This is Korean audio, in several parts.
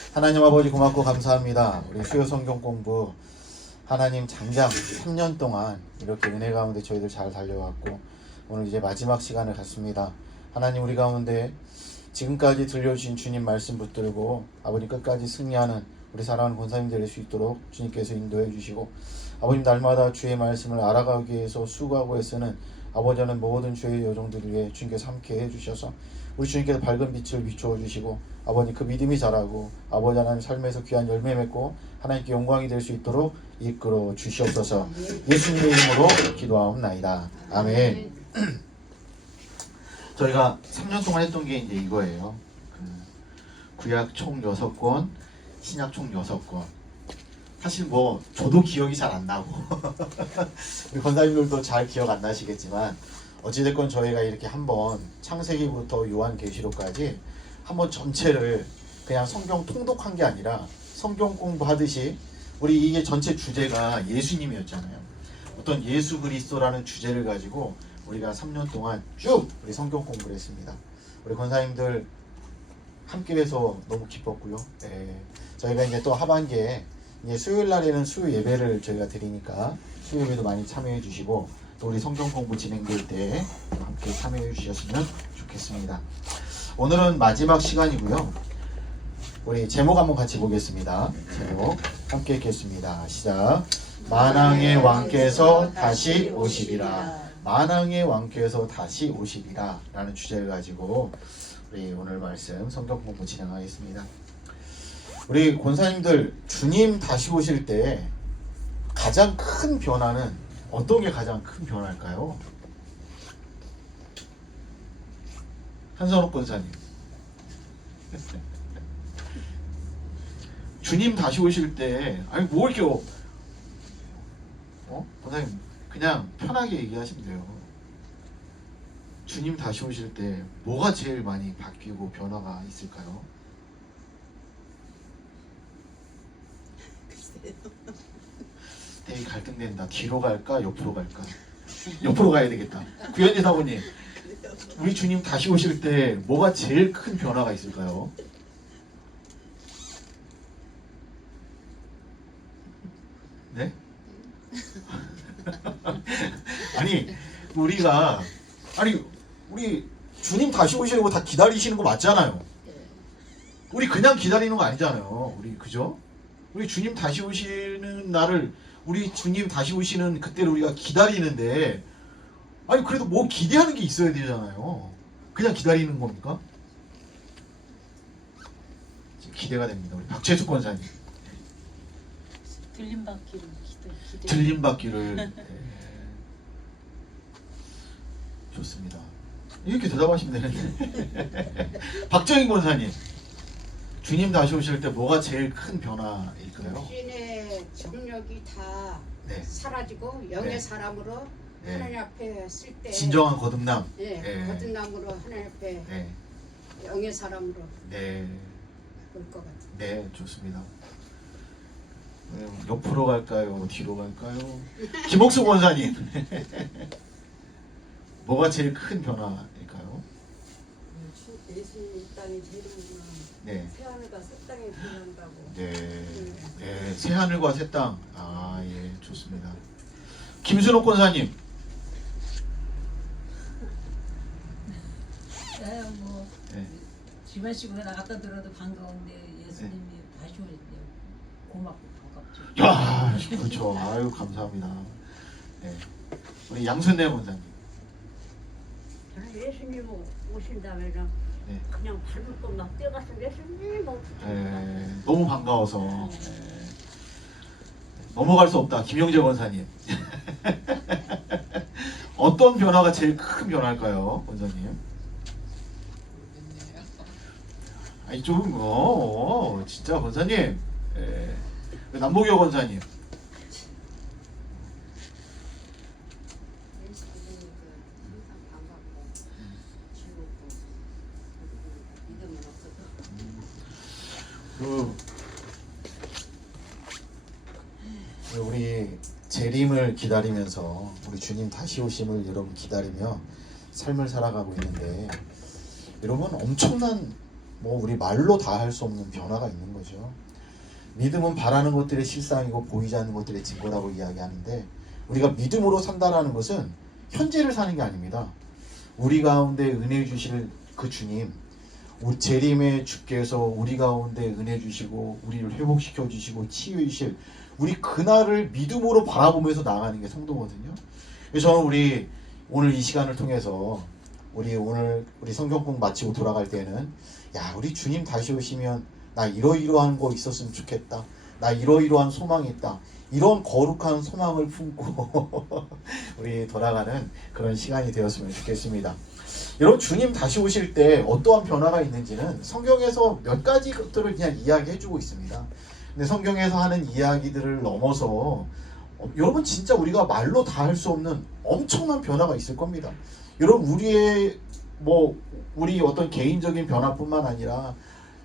하나님 아버지 고맙고 감사합니다. 우리 수요 성경 공부 하나님 장장 3년 동안 이렇게 은혜 가운데 저희들 잘 달려왔고 오늘 이제 마지막 시간을 갖습니다. 하나님 우리 가운데 지금까지 들려주신 주님 말씀 붙들고 아버님 끝까지 승리하는 우리 사랑하는 권사님들 될 수 있도록 주님께서 인도해 주시고 아버님 날마다 주의 말씀을 알아가기 위해서 수고하고 애쓰는 아버지 하는 모든 주의 여종들 위해 주님께서 함께 해주셔서 우리 주님께서 밝은 빛을 비추어 주시고 아버님 그 믿음이 자라고 아버지 하나님 삶에서 귀한 열매 맺고 하나님께 영광이 될 수 있도록 이끌어 주시옵소서. 예수님의 이름으로 기도하옵나이다. 아멘. 저희가 3년 동안 했던 게 이제 이거예요. 구약 총 6권, 신약 총 6권. 사실 뭐 저도 기억이 잘 안 나고 우리 권사님들도 잘 기억 안 나시겠지만 어찌됐건 저희가 이렇게 한번 창세기부터 요한계시록까지 한번 전체를 그냥 성경 통독한 게 아니라 성경 공부하듯이 우리 이게 전체 주제가 예수님이었잖아요. 어떤 예수 그리스도라는 주제를 가지고 우리가 3년 동안 쭉 우리 성경 공부를 했습니다. 우리 권사님들 함께해서 너무 기뻤고요. 네. 저희가 이제 또 하반기에 이제 수요일 날에는 수요 예배를 저희가 드리니까 수요 예배도 많이 참여해 주시고 또 우리 성경 공부 진행될 때 함께 참여해 주셨으면 좋겠습니다. 오늘은 마지막 시간이고요. 우리 제목 한번 같이 보겠습니다. 제목 함께 읽겠습니다. 시작. 만왕의 왕께서 다시 오시리라. 만왕의 왕께서 다시 오시리라 라는 주제를 가지고 우리 오늘 말씀 성경 공부 진행하겠습니다. 우리 권사님들 주님 다시 오실 때 가장 큰 변화는 어떤 게 가장 큰 변화일까요? 한선옥 권사님. 주님 다시 오실 때 아니 뭐 이렇게 권사님 그냥 편하게 얘기하시면 돼요. 주님 다시 오실 때 뭐가 제일 많이 바뀌고 변화가 있을까요? 되게 갈등된다. 뒤로 갈까 옆으로 갈까? 옆으로 가야 되겠다. 구현지 사모님, 우리 주님 다시 오실 때 뭐가 제일 큰 변화가 있을까요? 네? 우리 주님 다시 오시려고 다 기다리시는 거 맞잖아요. 우리 그냥 기다리는 거 아니잖아요. 우리 그죠? 우리 주님 다시 오시는 날을 우리 주님 다시 오시는 그때를 우리가 기다리는데 아니 그래도 뭐 기대하는 게 있어야 되잖아요. 그냥 기다리는 겁니까? 기대가 됩니다. 우리 박재숙 권사님. 들림받기를 기대. 들림받기를 네. 좋습니다. 이렇게 대답하시면 되는데 박정인 권사님 주님 다시 오실 때 뭐가 제일 큰 변화일까요? 신의 정력이 다 네. 사라지고 영의 네. 사람으로 네. 하나님 앞에 쓸 때 진정한 거듭남. 네, 네. 거듭남으로 하나님 앞에 네. 영의 사람으로 네. 볼 것 같아요. 네, 좋습니다. 옆으로 갈까요? 뒤로 갈까요? 김옥수 권사님. 뭐가 제일 큰 변화일까요? 예수님 이 땅에 제일이구나. 네. 새하늘과 새 땅에 변한다고. 네. 네, 새 하늘과 새 땅. 아, 예, 좋습니다. 김순옥 권사님. 뭐 네. 집안식으로 나갔다 들어도 반가운데 예수님이 다시 오실 때 고맙고 반갑죠. 야, 그렇죠. 아유, 감사합니다. 네. 우리 양순대 권사님. 저는 예수님 오신다면은 네. 그냥 밟고 막 뛰어가서 예수님 네, 너무 반가워서. 네. 넘어갈 수 없다. 김영재 권사님. 어떤 변화가 제일 큰 변화일까요, 권사님? 아니 좀 진짜 권사님. 예. 남보교 권사님. 예수님이 항상 반갑고 즐겁고 믿음은 없어도 우리 재림을 기다리면서 우리 주님 다시 오심을 여러분 기다리며 삶을 살아가고 있는데 여러분 엄청난 뭐 우리 말로 다 할 수 없는 변화가 있는 거죠. 믿음은 바라는 것들의 실상이고 보이지 않는 것들의 증거라고 이야기하는데, 우리가 믿음으로 산다라는 것은 현재를 사는 게 아닙니다. 우리 가운데 은혜 주실 그 주님, 우리 재림의 주께서 우리 가운데 은혜 주시고 우리를 회복시켜 주시고 치유해 주실 우리 그날을 믿음으로 바라보면서 나가는 게 성도거든요. 그래서 저는 우리 오늘 이 시간을 통해서 우리 성경 공 마치고 돌아갈 때는, 야, 우리 주님 다시 오시면 나 이러이러한 거 있었으면 좋겠다, 나 이러이러한 소망이 있다, 이런 거룩한 소망을 품고 우리 돌아가는 그런 시간이 되었으면 좋겠습니다. 여러분, 주님 다시 오실 때 어떠한 변화가 있는지는 성경에서 몇 가지 것들을 그냥 이야기해주고 있습니다. 근데 성경에서 하는 이야기들을 넘어서 여러분 진짜 우리가 말로 다 할 수 없는 엄청난 변화가 있을 겁니다. 여러분, 우리 어떤 개인적인 변화뿐만 아니라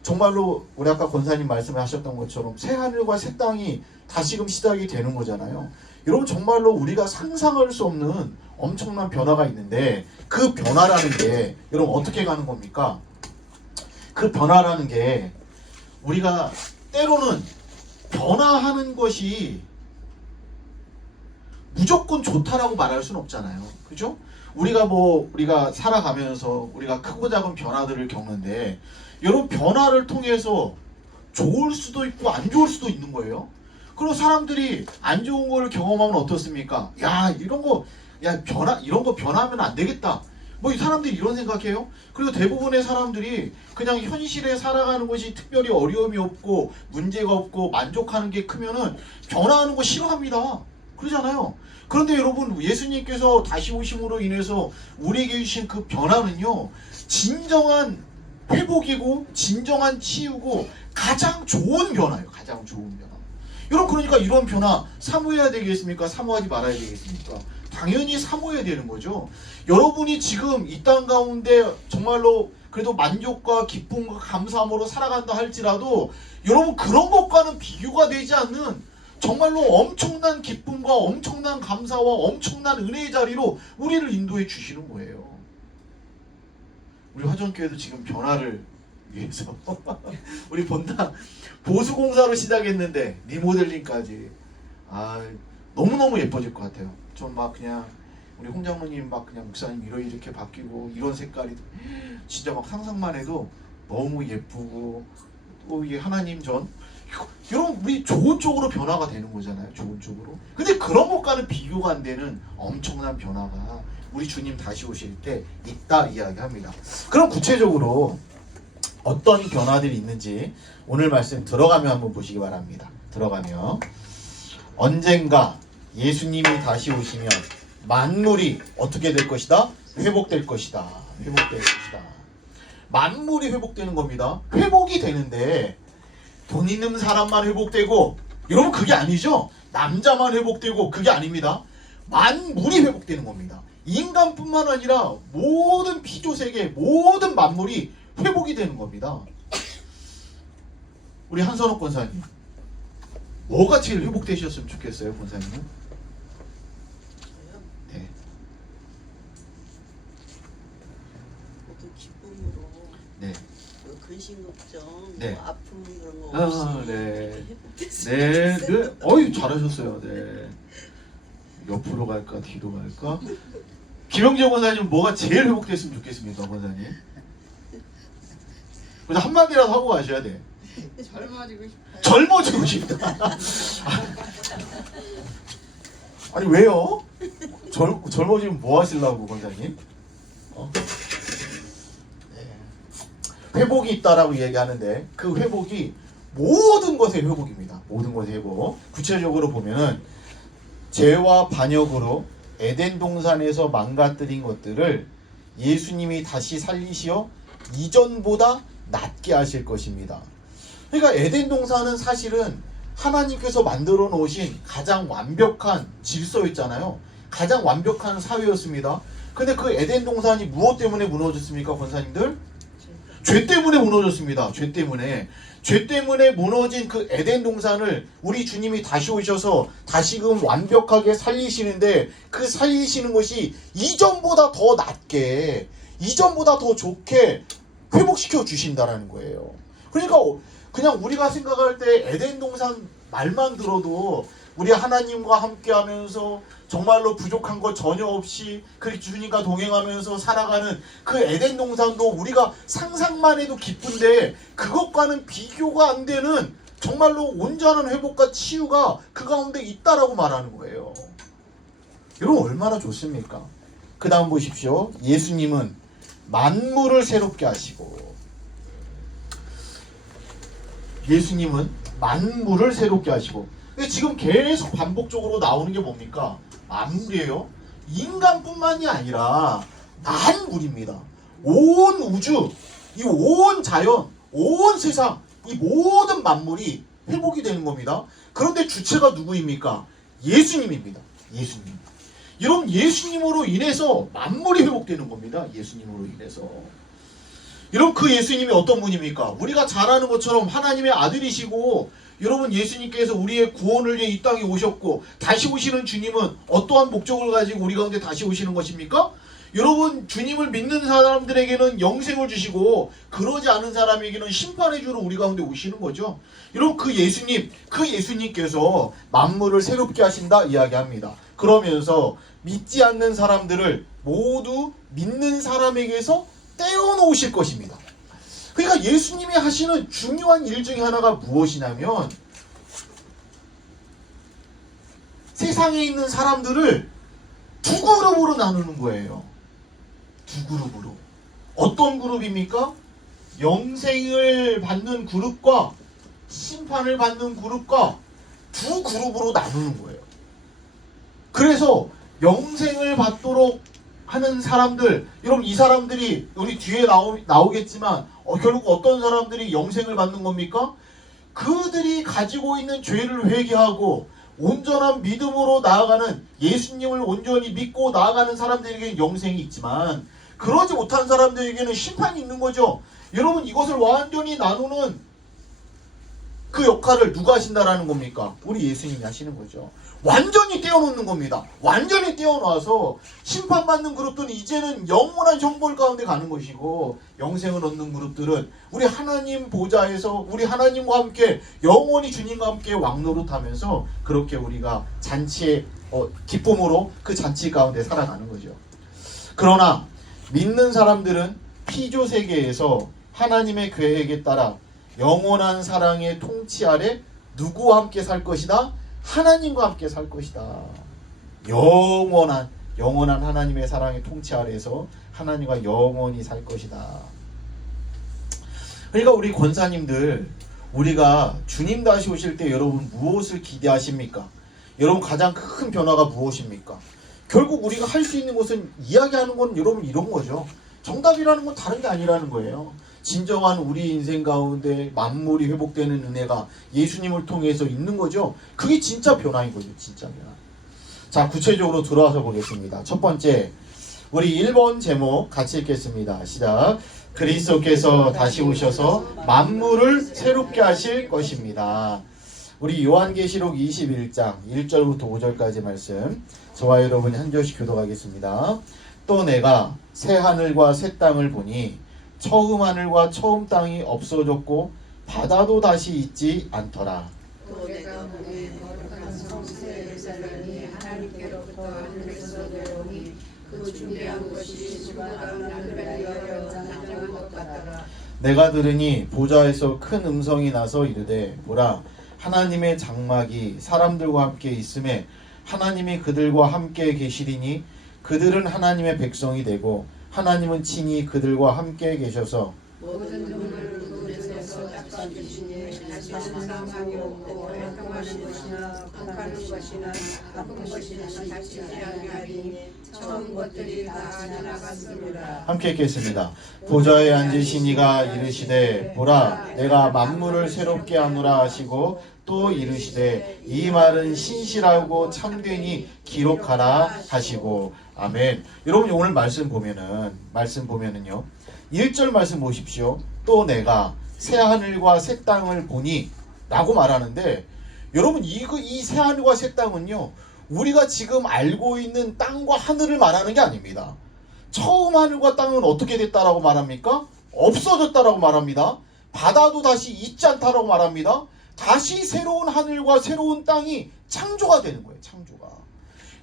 정말로 우리 아까 권사님 말씀하셨던 것처럼 새 하늘과 새 땅이 다시금 시작이 되는 거잖아요. 여러분, 정말로 우리가 상상할 수 없는 엄청난 변화가 있는데, 그 변화라는 게 여러분 어떻게 가는 겁니까? 그 변화라는 게 우리가 때로는 변화하는 것이 무조건 좋다라고 말할 수는 없잖아요. 그죠? 우리가 살아가면서 우리가 크고 작은 변화들을 겪는데, 여러분, 변화를 통해서 좋을 수도 있고 안 좋을 수도 있는 거예요. 그리고 사람들이 안 좋은 걸 경험하면 어떻습니까? 이런 거 변화하면 안 되겠다. 이 사람들이 이런 생각해요. 그리고 대부분의 사람들이 그냥 현실에 살아가는 것이 특별히 어려움이 없고 문제가 없고 만족하는 게 크면은 변화하는 거 싫어합니다. 그러잖아요. 그런데 여러분, 예수님께서 다시 오심으로 인해서 우리에게 주신 그 변화는요, 진정한 회복이고 진정한 치유고 가장 좋은 변화예요. 가장 좋은 변화. 여러분, 그러니까 이런 변화 사모해야 되겠습니까? 사모하지 말아야 되겠습니까? 당연히 사모해야 되는 거죠. 여러분이 지금 이 땅 가운데 정말로 그래도 만족과 기쁨과 감사함으로 살아간다 할지라도, 여러분, 그런 것과는 비교가 되지 않는 정말로 엄청난 기쁨과 엄청난 감사와 엄청난 은혜의 자리로 우리를 인도해 주시는 거예요. 우리 화전교회도 지금 변화를 위해서 우리 본당 보수공사로 시작했는데 리모델링까지 너무너무 예뻐질 것 같아요. 전 막 그냥 우리 홍장로님 그냥 목사님 이렇게 바뀌고 이런 색깔이 진짜 막 상상만 해도 너무 예쁘고, 또 이게 하나님 여러분, 우리 좋은 쪽으로 변화가 되는 거잖아요. 좋은 쪽으로. 근데 그런 것과는 비교가 안 되는 엄청난 변화가 우리 주님 다시 오실 때 있다 이야기합니다. 그럼 구체적으로 어떤 변화들이 있는지 오늘 말씀 들어가면 한번 보시기 바랍니다. 들어가면 언젠가 예수님이 다시 오시면 만물이 어떻게 될 것이다? 회복될 것이다. 회복될 것이다. 만물이 회복되는 겁니다. 회복이 되는데 돈 있는 사람만 회복되고, 여러분 그게 아니죠. 남자만 회복되고 그게 아닙니다. 만물이 회복되는 겁니다. 인간뿐만 아니라 모든 피조세계, 모든 만물이 회복이 되는 겁니다. 우리 한선옥 권사님, 뭐가 제일 회복되셨으면 좋겠어요, 권사님은? 저요? 네. 모두 기쁨으로, 네. 근심 걱정, 네. 아픔 그런 거 없이 네. 회복됐으면 네, 네. 어이, 잘하셨어요. 네. 옆으로 갈까, 뒤로 갈까? 김영재 권사님, 뭐가 제일 회복됐으면 좋겠습니까, 권사님? 그래서 한마디라도 하고 가셔야 돼. 젊어지고 싶어요. 젊어지고 싶다. 아니, 왜요? 젊어지면 뭐 하시려고, 권사님? 네. 회복이 있다라고 얘기하는데, 그 회복이 모든 것의 회복입니다. 모든 것의 회복. 구체적으로 보면은 죄와 반역으로 에덴 동산에서 망가뜨린 것들을 예수님이 다시 살리시어 이전보다 낫게 하실 것입니다. 그러니까 에덴 동산은 사실은 하나님께서 만들어 놓으신 가장 완벽한 질서였잖아요. 가장 완벽한 사회였습니다. 근데 그 에덴 동산이 무엇 때문에 무너졌습니까, 권사님들? 죄 때문에 무너졌습니다. 죄 때문에 무너진 그 에덴 동산을 우리 주님이 다시 오셔서 다시금 완벽하게 살리시는데, 그 살리시는 것이 이전보다 더 낫게, 이전보다 더 좋게 회복시켜 주신다라는 거예요. 그러니까 그냥 우리가 생각할 때 에덴 동산 말만 들어도 우리 하나님과 함께하면서 정말로 부족한 것 전혀 없이 그 주님과 동행하면서 살아가는 그 에덴 동산도 우리가 상상만 해도 기쁜데 그것과는 비교가 안 되는 정말로 온전한 회복과 치유가 그 가운데 있다라고 말하는 거예요. 여러분 얼마나 좋습니까? 그 다음 보십시오. 예수님은 만물을 새롭게 하시고, 예수님은 만물을 새롭게 하시고, 지금 계속 반복적으로 나오는 게 뭡니까? 만물이에요. 인간뿐만이 아니라 만물입니다. 온 우주, 이 온 자연, 온 세상, 이 모든 만물이 회복이 되는 겁니다. 그런데 주체가 누구입니까? 예수님입니다. 예수님. 여러분 예수님으로 인해서 만물이 회복되는 겁니다. 예수님으로 인해서. 여러분 그 예수님이 어떤 분입니까? 우리가 잘 아는 것처럼 하나님의 아들이시고, 여러분 예수님께서 우리의 구원을 위해 이 땅에 오셨고, 다시 오시는 주님은 어떠한 목적을 가지고 우리 가운데 다시 오시는 것입니까? 여러분 주님을 믿는 사람들에게는 영생을 주시고, 그러지 않은 사람에게는 심판의 주로 우리 가운데 오시는 거죠. 여러분 그 예수님께서 만물을 새롭게 하신다 이야기합니다. 그러면서 믿지 않는 사람들을 모두 믿는 사람에게서 떼어놓으실 것입니다. 그러니까 예수님이 하시는 중요한 일 중에 하나가 무엇이냐면, 세상에 있는 사람들을 두 그룹으로 나누는 거예요. 두 그룹으로. 어떤 그룹입니까? 영생을 받는 그룹과 심판을 받는 그룹과 두 그룹으로 나누는 거예요. 그래서 영생을 받도록 하는 사람들, 여러분 이 사람들이 우리 뒤에 나오겠지만 결국 어떤 사람들이 영생을 받는 겁니까? 그들이 가지고 있는 죄를 회개하고 온전한 믿음으로 나아가는, 예수님을 온전히 믿고 나아가는 사람들에게는 영생이 있지만 그러지 못한 사람들에게는 심판이 있는 거죠. 여러분 이것을 완전히 나누는 그 역할을 누가 하신다라는 겁니까? 우리 예수님이 하시는 거죠. 완전히 떼어놓는 겁니다. 완전히 떼어놔서 심판받는 그룹들은 이제는 영원한 형벌 가운데 가는 것이고, 영생을 얻는 그룹들은 우리 하나님 보좌에서 우리 하나님과 함께 영원히 주님과 함께 왕노릇하면서 그렇게 우리가 잔치의 기쁨으로 그 잔치 가운데 살아가는 거죠. 그러나 믿는 사람들은 피조 세계에서 하나님의 계획에 따라 영원한 사랑의 통치 아래 누구와 함께 살 것이다? 하나님과 함께 살 것이다. 영원한 하나님의 사랑의 통치 아래에서 하나님과 영원히 살 것이다. 그러니까 우리 권사님들, 우리가 주님 다시 오실 때 여러분 무엇을 기대하십니까? 여러분 가장 큰 변화가 무엇입니까? 결국 우리가 할 수 있는 것은, 이야기하는 건 여러분 이런 거죠. 정답이라는 건 다른 게 아니라는 거예요. 진정한 우리 인생 가운데 만물이 회복되는 은혜가 예수님을 통해서 있는 거죠. 그게 진짜 변화인 거죠. 진짜 변화. 자, 구체적으로 들어와서 보겠습니다. 첫 번째, 우리 1번 제목 같이 읽겠습니다. 시작. 그리스도께서 다시 오셔서 만물을 새롭게 하실 것입니다. 우리 요한계시록 21장 1절부터 5절까지 말씀, 저와 여러분이 한 절씩 교독하겠습니다. 또 내가 새 하늘과 새 땅을 보니 처음 하늘과 처음 땅이 없어졌고 바다도 다시 있지 않더라. 또 내가 보니 거룩한 성새 예루살렘이 하나님께로부터 하늘에서 내려오니 그 준비한 것이 수고하는 하늘에 열려 장정한 것 같더라. 내가 들으니 보좌에서 큰 음성이 나서 이르되, 보라, 하나님의 장막이 사람들과 함께 있음에 하나님이 그들과 함께 계시리니 그들은 하나님의 백성이 되고 하나님은 친히 그들과 함께 계셔서 모든 눈을 그 눈에서 닦아주시니 다시는 상상이 없고 애통하는 것이나 북하는 것이나 아픈 것이나 다치지 아니하리니 처음 것들이 다 지나갔습니다. 함께 읽겠습니다. 보좌에 앉으신 이가 이르시되, 보라, 내가 만물을 새롭게 하노라 하시고 또 이르시되, 이 말은 신실하고 참되니 기록하라 하시고. 아멘. 여러분 오늘 말씀 보면은요, 1절 말씀 보십시오. 또 내가 새 하늘과 새 땅을 보니 라고 말하는데, 여러분 이 새 하늘과 새 땅은요, 우리가 지금 알고 있는 땅과 하늘을 말하는 게 아닙니다. 처음 하늘과 땅은 어떻게 됐다라고 말합니까? 없어졌다라고 말합니다. 바다도 다시 있지 않다라고 말합니다. 다시 새로운 하늘과 새로운 땅이 창조가 되는 거예요. 창조가.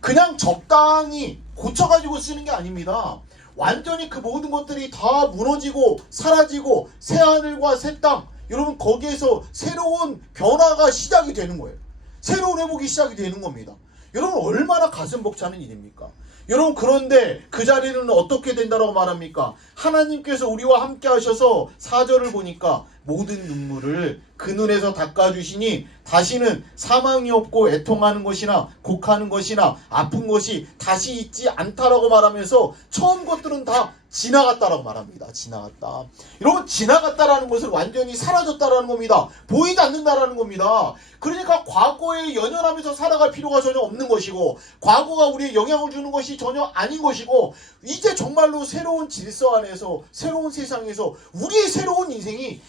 그냥 적당히 고쳐가지고 쓰는 게 아닙니다. 완전히 그 모든 것들이 다 무너지고 사라지고 새 하늘과 새 땅, 여러분 거기에서 새로운 변화가 시작이 되는 거예요. 새로운 회복이 시작이 되는 겁니다. 여러분 얼마나 가슴 벅차는 일입니까? 여러분 그런데 그 자리는 어떻게 된다고 말합니까? 하나님께서 우리와 함께 하셔서 4절을 보니까 모든 눈물을 그 눈에서 닦아주시니 다시는 사망이 없고 애통하는 것이나 곡하는 것이나 아픈 것이 다시 있지 않다라고 말하면서 처음 것들은 다 지나갔다라고 말합니다. 지나갔다. 여러분 지나갔다라는 것은 완전히 사라졌다라는 겁니다. 보이지 않는다라는 겁니다. 그러니까 과거에 연연하면서 살아갈 필요가 전혀 없는 것이고 과거가 우리에 영향을 주는 것이 전혀 아닌 것이고 이제 정말로 새로운 질서 안에서 새로운 세상에서 우리의 새로운 인생이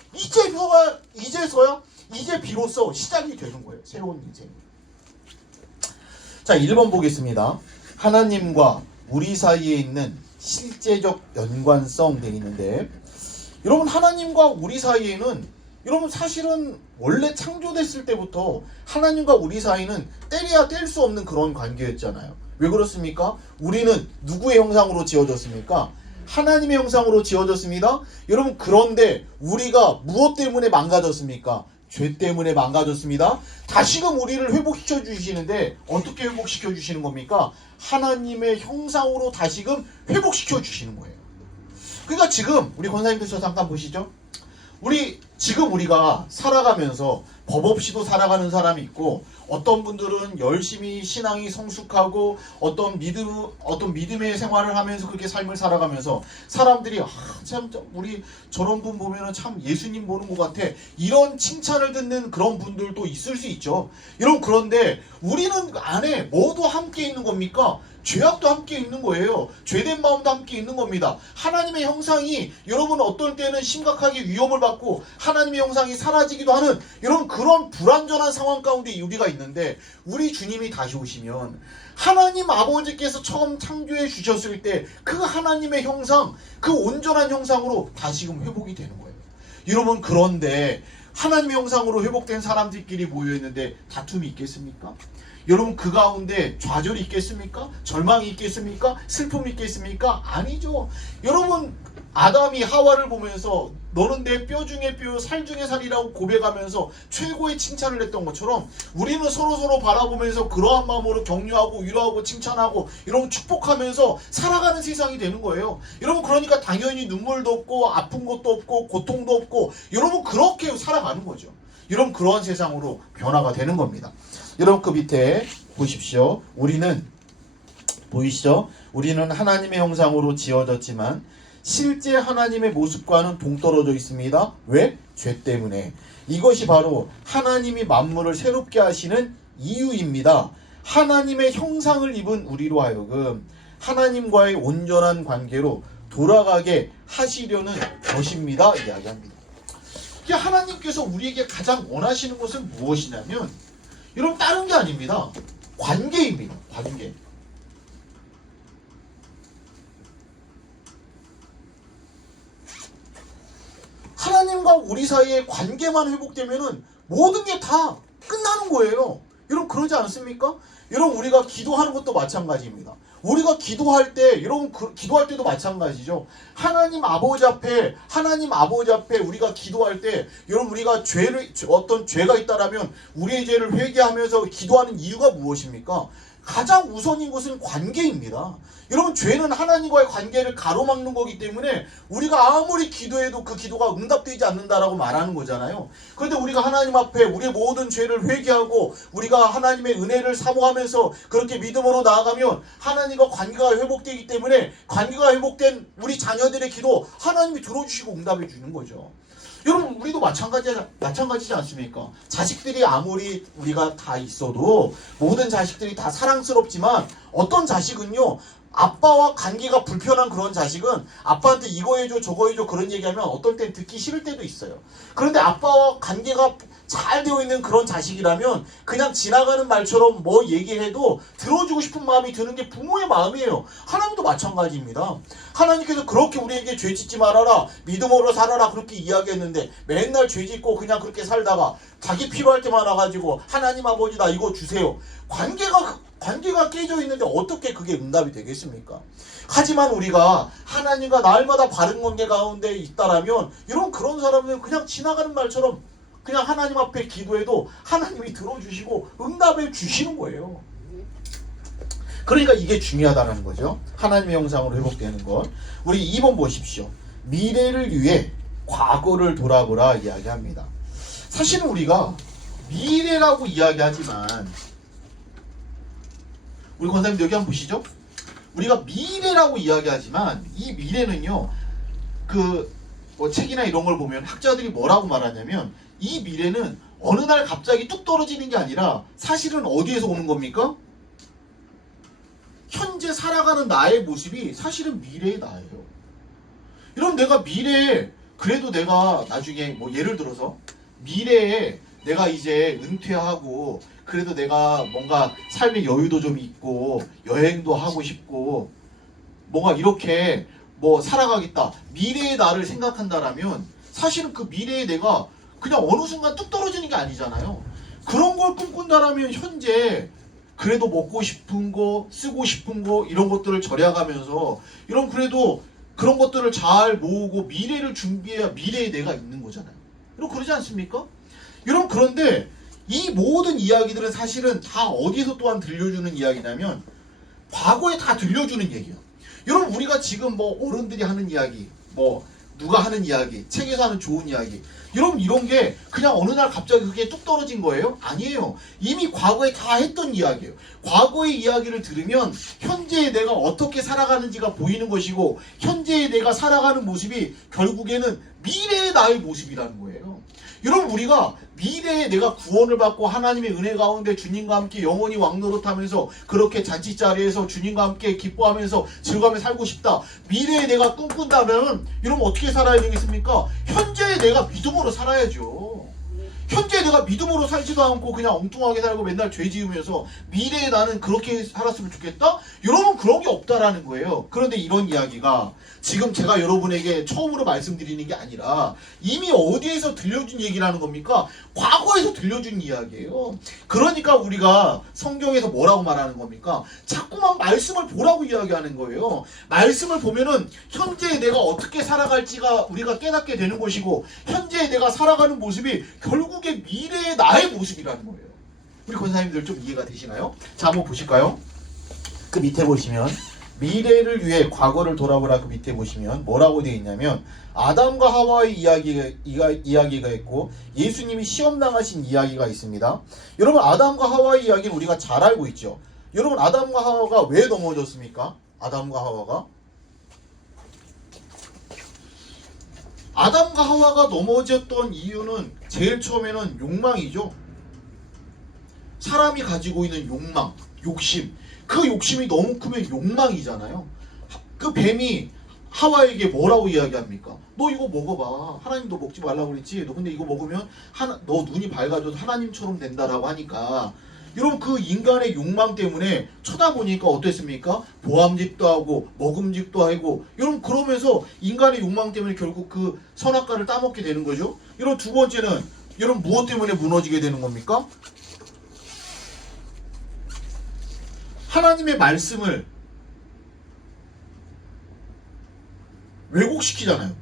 이제 비로소 시작이 되는 거예요. 새로운 인생이. 자, 1번 보겠습니다. 하나님과 우리 사이에 있는 실제적 연관성 되어 있는데 여러분 하나님과 우리 사이에는 여러분 사실은 원래 창조됐을 때부터 하나님과 우리 사이는 때려야 뗄 수 없는 그런 관계였잖아요. 왜 그렇습니까? 우리는 누구의 형상으로 지어졌습니까? 하나님의 형상으로 지어졌습니다. 여러분 그런데 우리가 무엇 때문에 망가졌습니까? 죄 때문에 망가졌습니다. 다시금 우리를 회복시켜 주시는데 어떻게 회복시켜 주시는 겁니까? 하나님의 형상으로 다시금 회복시켜 주시는 거예요. 그러니까 지금 우리 권사님께서 잠깐 보시죠. 우리가 살아가면서 법 없이도 살아가는 사람이 있고 어떤 분들은 열심히 신앙이 성숙하고 어떤 믿음의 생활을 하면서 그렇게 삶을 살아가면서 사람들이 참 우리 저런 분 보면은 참 예수님 보는 것 같아 이런 칭찬을 듣는 그런 분들도 있을 수 있죠. 여러분 그런데 우리는 안에 뭐도 함께 있는 겁니까? 죄악도 함께 있는 거예요. 죄된 마음도 함께 있는 겁니다. 하나님의 형상이 여러분 어떨 때는 심각하게 위협을 받고 하나님의 형상이 사라지기도 하는 여러분 그런 불완전한 상황 가운데 우리가 있는데 우리 주님이 다시 오시면 하나님 아버지께서 처음 창조해 주셨을 때 그 하나님의 형상, 그 온전한 형상으로 다시금 회복이 되는 거예요. 여러분 그런데 하나님의 형상으로 회복된 사람들끼리 모여있는데 다툼이 있겠습니까? 여러분 그 가운데 좌절이 있겠습니까? 절망이 있겠습니까? 슬픔이 있겠습니까? 아니죠. 여러분 아담이 하와를 보면서 너는 내 뼈 중에 뼈, 살 중에 살이라고 고백하면서 최고의 칭찬을 했던 것처럼 우리는 서로 바라보면서 그러한 마음으로 격려하고 위로하고 칭찬하고 여러분 축복하면서 살아가는 세상이 되는 거예요. 여러분 그러니까 당연히 눈물도 없고 아픈 것도 없고 고통도 없고 여러분 그렇게 살아가는 거죠. 여러분 그러한 세상으로 변화가 되는 겁니다. 여러분 그 밑에 보십시오. 보이시죠? 우리는 하나님의 형상으로 지어졌지만 실제 하나님의 모습과는 동떨어져 있습니다. 왜? 죄 때문에. 이것이 바로 하나님이 만물을 새롭게 하시는 이유입니다. 하나님의 형상을 입은 우리로 하여금 하나님과의 온전한 관계로 돌아가게 하시려는 것입니다. 이야기합니다. 하나님께서 우리에게 가장 원하시는 것은 무엇이냐면 여러분 다른 게 아닙니다. 관계입니다. 관계. 하나님과 우리 사이의 관계만 회복되면은 모든 게 다 끝나는 거예요. 여러분 그러지 않습니까? 여러분 우리가 기도하는 것도 마찬가지입니다. 우리가 기도할 때 여러분 기도할 때도 마찬가지죠. 하나님 아버지 앞에 우리가 기도할 때 여러분 우리가 어떤 죄가 있다라면 우리의 죄를 회개하면서 기도하는 이유가 무엇입니까? 가장 우선인 것은 관계입니다. 여러분 죄는 하나님과의 관계를 가로막는 거기 때문에 우리가 아무리 기도해도 그 기도가 응답되지 않는다라고 말하는 거잖아요. 그런데 우리가 하나님 앞에 우리의 모든 죄를 회개하고 우리가 하나님의 은혜를 사모하면서 그렇게 믿음으로 나아가면 하나님과 관계가 회복되기 때문에 관계가 회복된 우리 자녀들의 기도 하나님이 들어주시고 응답해 주는 거죠. 여러분 우리도 마찬가지지 않습니까? 자식들이 아무리 우리가 다 있어도 모든 자식들이 다 사랑스럽지만 어떤 자식은요 아빠와 관계가 불편한 그런 자식은 아빠한테 이거 해줘 저거 해줘 그런 얘기하면 어떨 땐 듣기 싫을 때도 있어요. 그런데 아빠와 관계가 잘 되어 있는 그런 자식이라면 그냥 지나가는 말처럼 뭐 얘기해도 들어주고 싶은 마음이 드는 게 부모의 마음이에요. 하나님도 마찬가지입니다. 하나님께서 그렇게 우리에게 죄 짓지 말아라, 믿음으로 살아라 그렇게 이야기했는데 맨날 죄 짓고 그냥 그렇게 살다가 자기 필요할 때만 와가지고 하나님 아버지 나 이거 주세요. 관계가 깨져 있는데 어떻게 그게 응답이 되겠습니까? 하지만 우리가 하나님과 날마다 바른 관계 가운데 있다라면 이런 그런 사람들은 그냥 지나가는 말처럼 그냥 하나님 앞에 기도해도 하나님이 들어주시고 응답해 주시는 거예요. 그러니까 이게 중요하다는 거죠. 하나님의 형상으로 회복되는 것. 우리 2번 보십시오. 미래를 위해 과거를 돌아보라 이야기합니다. 사실은 우리가 미래라고 이야기하지만 우리 권사님 여기 한번 보시죠. 우리가 미래라고 이야기하지만 이 미래는요. 뭐 책이나 이런 걸 보면 학자들이 뭐라고 말하냐면 이 미래는 어느 날 갑자기 뚝 떨어지는 게 아니라 사실은 어디에서 오는 겁니까? 현재 살아가는 나의 모습이 사실은 미래의 나예요. 이러면 내가 미래에 그래도 내가 나중에 뭐 예를 들어서 미래에 내가 이제 은퇴하고 그래도 내가 뭔가 삶의 여유도 좀 있고 여행도 하고 싶고 뭔가 이렇게 뭐 살아가겠다. 미래의 나를 생각한다라면 사실은 그 미래의 내가 그냥 어느 순간 뚝 떨어지는 게 아니잖아요. 그런 걸 꿈꾼다라면 현재 그래도 먹고 싶은 거, 쓰고 싶은 거 이런 것들을 절약하면서 이런 그래도 그런 것들을 잘 모으고 미래를 준비해야 미래의 내가 있는 거잖아요. 여러분 그러지 않습니까? 여러분 그런데 이 모든 이야기들은 사실은 다 어디서 또한 들려주는 이야기냐면 과거에 다 들려주는 얘기예요. 여러분 우리가 지금 뭐 어른들이 하는 이야기, 뭐 누가 하는 이야기, 책에서 하는 좋은 이야기 여러분 이런 게 그냥 어느 날 갑자기 그게 뚝 떨어진 거예요? 아니에요. 이미 과거에 다 했던 이야기예요. 과거의 이야기를 들으면 현재의 내가 어떻게 살아가는지가 보이는 것이고 현재의 내가 살아가는 모습이 결국에는 미래의 나의 모습이라는 거예요. 여러분 우리가 미래에 내가 구원을 받고 하나님의 은혜 가운데 주님과 함께 영원히 왕노릇하면서 그렇게 잔치자리에서 주님과 함께 기뻐하면서 즐거움에 살고 싶다. 미래에 내가 꿈꾼다면 여러분 어떻게 살아야 되겠습니까? 현재에 내가 믿음으로 살아야죠. 현재 내가 믿음으로 살지도 않고 그냥 엉뚱하게 살고 맨날 죄 지으면서 미래에 나는 그렇게 살았으면 좋겠다? 여러분 그런 게 없다라는 거예요. 그런데 이런 이야기가 지금 제가 여러분에게 처음으로 말씀드리는 게 아니라 이미 어디에서 들려준 얘기라는 겁니까? 과거에서 들려준 이야기예요. 그러니까 우리가 성경에서 뭐라고 말하는 겁니까? 자꾸만 말씀을 보라고 이야기하는 거예요. 말씀을 보면은 현재의 내가 어떻게 살아갈지가 우리가 깨닫게 되는 것이고 현재의 내가 살아가는 모습이 결국에 미래의 나의 모습이라는 거예요. 우리 권사님들 좀 이해가 되시나요? 자 한번 보실까요? 그 밑에 보시면 미래를 위해 과거를 돌아보라 그 밑에 보시면 뭐라고 되어 있냐면 아담과 하와의 이야기가 있고 예수님이 시험당하신 이야기가 있습니다. 여러분 아담과 하와의 이야기는 우리가 잘 알고 있죠. 여러분 아담과 하와가 왜 넘어졌습니까? 아담과 하와가 넘어졌던 이유는 제일 처음에는 욕망이죠. 사람이 가지고 있는 욕망, 욕심. 그 욕심이 너무 크면 욕망이잖아요. 그 뱀이 하와에게 뭐라고 이야기합니까? 너 이거 먹어봐. 하나님 너 먹지 말라고 그랬지. 너 근데 이거 먹으면 너 눈이 밝아져서 하나님처럼 된다라고 하니까 여러분 그 인간의 욕망 때문에 쳐다보니까 어땠습니까? 보암직도 하고 먹음직도 하고 여러분 그러면서 인간의 욕망 때문에 결국 그 선악과를 따먹게 되는 거죠. 여러분 두 번째는 여러분 무엇 때문에 무너지게 되는 겁니까? 하나님의 말씀을 왜곡시키잖아요.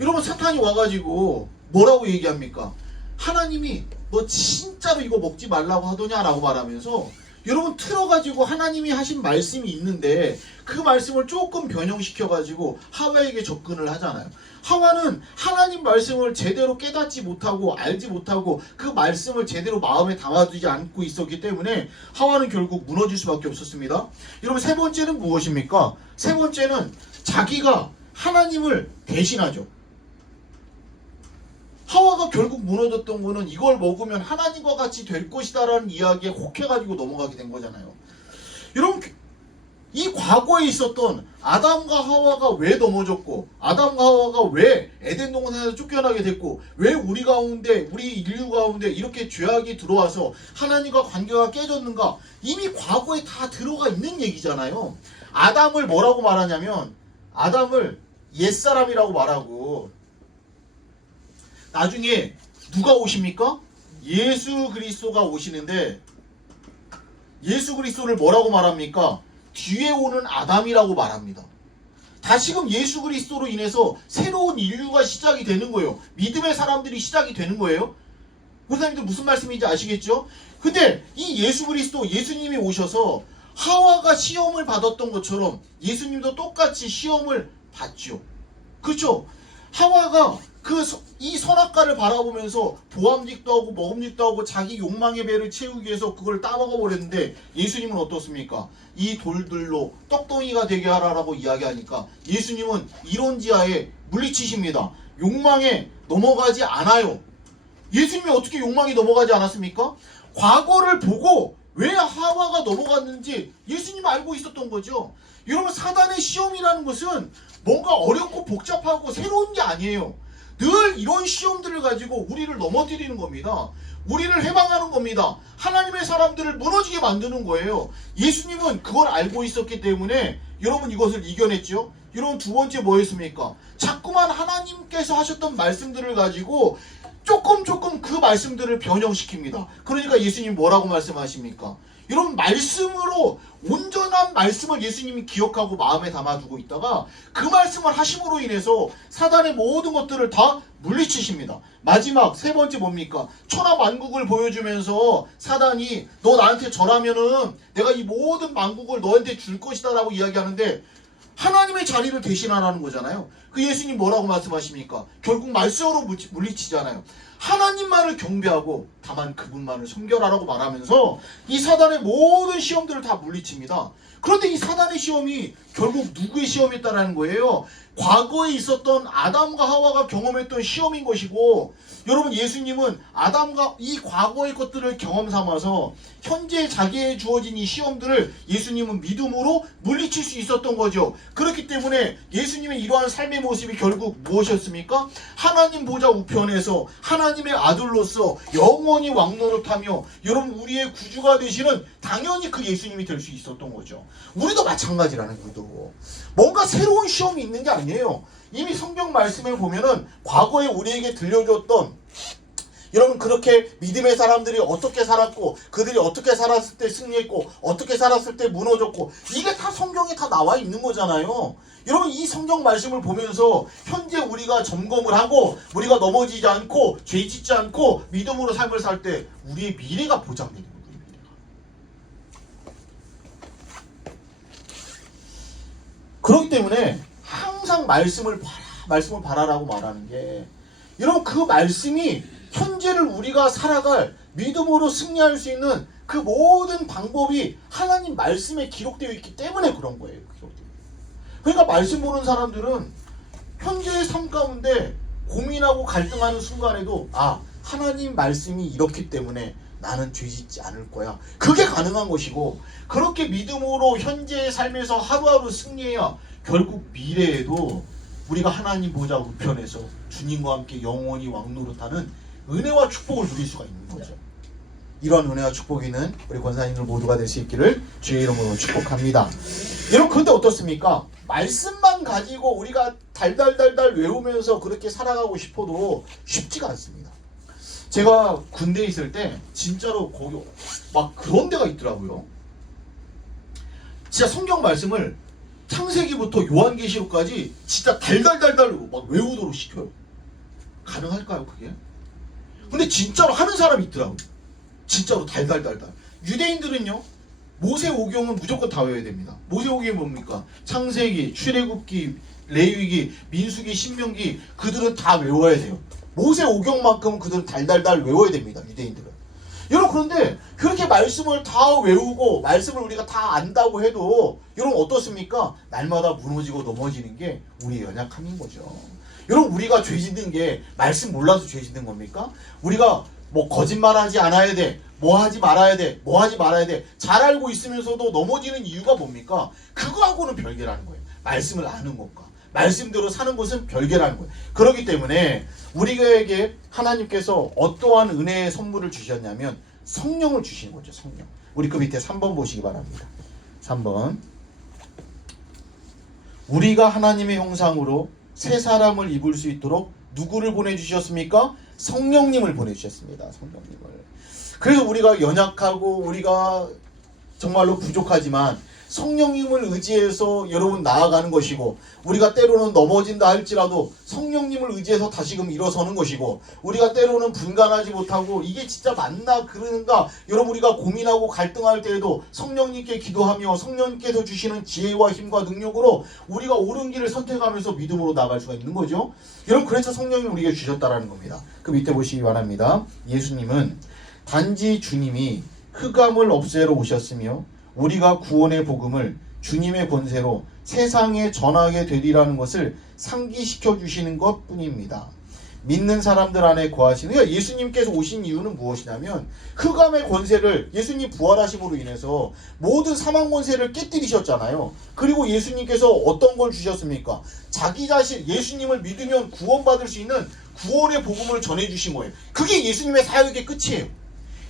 여러분 사탄이 와가지고 뭐라고 얘기합니까? 하나님이 너 진짜로 이거 먹지 말라고 하더냐 라고 말하면서 여러분 틀어가지고 하나님이 하신 말씀이 있는데 그 말씀을 조금 변형시켜가지고 하와에게 접근을 하잖아요. 하와는 하나님 말씀을 제대로 깨닫지 못하고 알지 못하고 그 말씀을 제대로 마음에 담아두지 않고 있었기 때문에 하와는 결국 무너질 수밖에 없었습니다. 여러분 세 번째는 무엇입니까? 세 번째는 자기가 하나님을 대신하죠. 하와가 결국 무너졌던 거는 이걸 먹으면 하나님과 같이 될 것이다 라는 이야기에 혹해가지고 넘어가게 된 거잖아요. 여러분 이 과거에 있었던 아담과 하와가 왜 넘어졌고, 아담과 하와가 왜 에덴 동산에서 쫓겨나게 됐고, 왜 우리 가운데, 우리 인류 가운데 이렇게 죄악이 들어와서 하나님과 관계가 깨졌는가, 이미 과거에 다 들어가 있는 얘기잖아요. 아담을 뭐라고 말하냐면, 아담을 옛사람이라고 말하고, 나중에 누가 오십니까? 예수 그리스도가 오시는데, 예수 그리스도를 뭐라고 말합니까? 뒤에 오는 아담이라고 말합니다. 다시금 예수 그리스도로 인해서 새로운 인류가 시작이 되는 거예요. 믿음의 사람들이 시작이 되는 거예요. 선생님들 무슨 말씀인지 아시겠죠? 근데 이 예수 그리스도, 예수님이 오셔서 하와가 시험을 받았던 것처럼 예수님도 똑같이 시험을 받죠. 그렇죠? 하와가 이 선악과를 바라보면서 보암직도 하고 먹음직도 하고 자기 욕망의 배를 채우기 위해서 그걸 따먹어 버렸는데, 예수님은 어떻습니까? 이 돌들로 떡덩이가 되게 하라라고 이야기하니까 예수님은 이론지하에 물리치십니다. 욕망에 넘어가지 않아요. 예수님이 어떻게 욕망이 넘어가지 않았습니까? 과거를 보고 왜 하와가 넘어갔는지 예수님 알고 있었던 거죠. 여러분, 사단의 시험이라는 것은 뭔가 어렵고 복잡하고 새로운 게 아니에요. 늘 이런 시험들을 가지고 우리를 넘어뜨리는 겁니다. 우리를 해방하는 겁니다. 하나님의 사람들을 무너지게 만드는 거예요. 예수님은 그걸 알고 있었기 때문에 여러분 이것을 이겨냈죠. 여러분, 두 번째 뭐였습니까? 자꾸만 하나님께서 하셨던 말씀들을 가지고 조금 그 말씀들을 변형시킵니다. 그러니까 예수님 뭐라고 말씀하십니까? 여러분, 말씀으로, 온전한 말씀을 예수님이 기억하고 마음에 담아두고 있다가 그 말씀을 하심으로 인해서 사단의 모든 것들을 다 물리치십니다. 마지막 세 번째 뭡니까? 천하만국을 보여주면서 사단이 너 나한테 절하면은 내가 이 모든 만국을 너한테 줄 것이다 라고 이야기하는데, 하나님의 자리를 대신하라는 거잖아요. 그 예수님 뭐라고 말씀하십니까? 결국 말씀으로 물리치잖아요. 하나님만을 경배하고 다만 그분만을 섬겨라라고 말하면서 이 사단의 모든 시험들을 다 물리칩니다. 그런데 이 사단의 시험이 결국 누구의 시험이었다라는 거예요? 과거에 있었던 아담과 하와가 경험했던 시험인 것이고, 여러분, 예수님은 아담과 이 과거의 것들을 경험 삼아서 현재 자기에 주어진 이 시험들을 예수님은 믿음으로 물리칠 수 있었던 거죠. 그렇기 때문에 예수님의 이러한 삶의 모습이 결국 무엇이었습니까? 하나님 보좌 우편에서 하나님의 아들로서 영원히 왕노릇하며, 여러분, 우리의 구주가 되시는 당연히 그 예수님이 될 수 있었던 거죠. 우리도 마찬가지라는 거죠. 뭔가 새로운 시험이 있는 게 아니에요. 이미 성경 말씀을 보면은 과거에 우리에게 들려줬던, 여러분, 그렇게 믿음의 사람들이 어떻게 살았고, 그들이 어떻게 살았을 때 승리했고, 어떻게 살았을 때 무너졌고, 이게 다 성경에 다 나와 있는 거잖아요. 여러분, 이 성경 말씀을 보면서 현재 우리가 점검을 하고, 우리가 넘어지지 않고 죄 짓지 않고 믿음으로 삶을 살 때 우리의 미래가 보장되는 거예요. 그렇기 때문에 항상 말씀을 바라라고 말하는 게, 여러분, 그 말씀이 현재를 우리가 살아갈 믿음으로 승리할 수 있는 그 모든 방법이 하나님 말씀에 기록되어 있기 때문에 그런 거예요. 그러니까 말씀 보는 사람들은 현재의 삶 가운데 고민하고 갈등하는 순간에도, 아, 하나님 말씀이 이렇기 때문에 나는 죄짓지 않을 거야. 그게 가능한 것이고, 그렇게 믿음으로 현재의 삶에서 하루하루 승리해야 결국 미래에도 우리가 하나님 보좌 우편에서 주님과 함께 영원히 왕노릇하는 은혜와 축복을 누릴 수가 있는 거죠. 이런 은혜와 축복이 있는 우리 권사님들 모두가 될 수 있기를 주의 이름으로 축복합니다. 여러분, 그런데 어떻습니까? 말씀만 가지고 우리가 달달달달 외우면서 그렇게 살아가고 싶어도 쉽지가 않습니다. 제가 군대에 있을 때 진짜로 거기 막 그런 데가 있더라고요. 진짜 성경 말씀을 창세기부터 요한계시록까지 진짜 달달달달 막 외우도록 시켜요. 가능할까요, 그게? 근데 진짜로 하는 사람이 있더라고요. 진짜로 달달달달. 유대인들은요, 모세오경은 무조건 다 외워야 됩니다. 모세오경이 뭡니까? 창세기, 출애굽기, 레위기, 민수기, 신명기, 그들은 다 외워야 돼요. 모세오경만큼은 그들은 달달달 외워야 됩니다, 유대인들은. 여러분, 그런데 그렇게 말씀을 다 외우고 말씀을 우리가 다 안다고 해도 여러분 어떻습니까? 날마다 무너지고 넘어지는 게 우리의 연약함인 거죠. 여러분, 우리가 죄 짓는 게 말씀 몰라서 죄 짓는 겁니까? 우리가 뭐 거짓말하지 않아야 돼, 뭐 하지 말아야 돼, 뭐 하지 말아야 돼. 잘 알고 있으면서도 넘어지는 이유가 뭡니까? 그거하고는 별개라는 거예요. 말씀을 아는 것과 말씀대로 사는 것은 별개라는 거예요. 그렇기 때문에 우리에게 하나님께서 어떠한 은혜의 선물을 주셨냐면 성령을 주시는 거죠. 성령. 우리 그 밑에 3번 보시기 바랍니다. 3번. 우리가 하나님의 형상으로 새 사람을 입을 수 있도록 누구를 보내주셨습니까? 성령님을 보내주셨습니다. 성령님을. 그래서 우리가 연약하고 우리가 정말로 부족하지만 성령님을 의지해서 여러분 나아가는 것이고, 우리가 때로는 넘어진다 할지라도 성령님을 의지해서 다시금 일어서는 것이고, 우리가 때로는 분간하지 못하고 이게 진짜 맞나 그러는가 여러분 우리가 고민하고 갈등할 때에도 성령님께 기도하며 성령님께서 주시는 지혜와 힘과 능력으로 우리가 옳은 길을 선택하면서 믿음으로 나아갈 수가 있는 거죠. 여러분 그래서 성령님을 우리에게 주셨다라는 겁니다. 그 밑에 보시기 바랍니다. 예수님은 단지 주님이 흑암을 없애러 오셨으며 우리가 구원의 복음을 주님의 권세로 세상에 전하게 되리라는 것을 상기시켜 주시는 것 뿐입니다. 믿는 사람들 안에 거하시는, 그러니까 예수님께서 오신 이유는 무엇이냐면 흑암의 권세를 예수님 부활하심으로 인해서 모든 사망 권세를 깨뜨리셨잖아요. 그리고 예수님께서 어떤 걸 주셨습니까? 자기 자신, 예수님을 믿으면 구원받을 수 있는 구원의 복음을 전해주신 거예요. 그게 예수님의 사역의 끝이에요.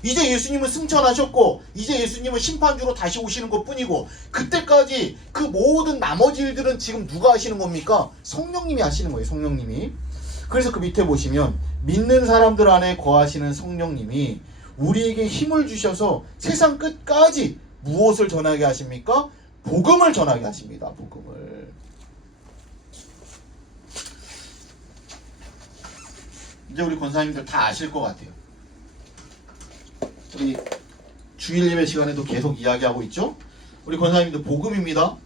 이제 예수님은 승천하셨고 이제 예수님은 심판주로 다시 오시는 것 뿐이고, 그때까지 그 모든 나머지 일들은 지금 누가 하시는 겁니까? 성령님이 하시는 거예요. 성령님이. 그래서 그 밑에 보시면 믿는 사람들 안에 거하시는 성령님이 우리에게 힘을 주셔서 세상 끝까지 무엇을 전하게 하십니까? 복음을 전하게 하십니다. 복음을. 이제 우리 권사님들 다 아실 것 같아요. 우리 주일 예배 시간에도 계속 이야기하고 있죠. 우리 권사님들 복음입니다.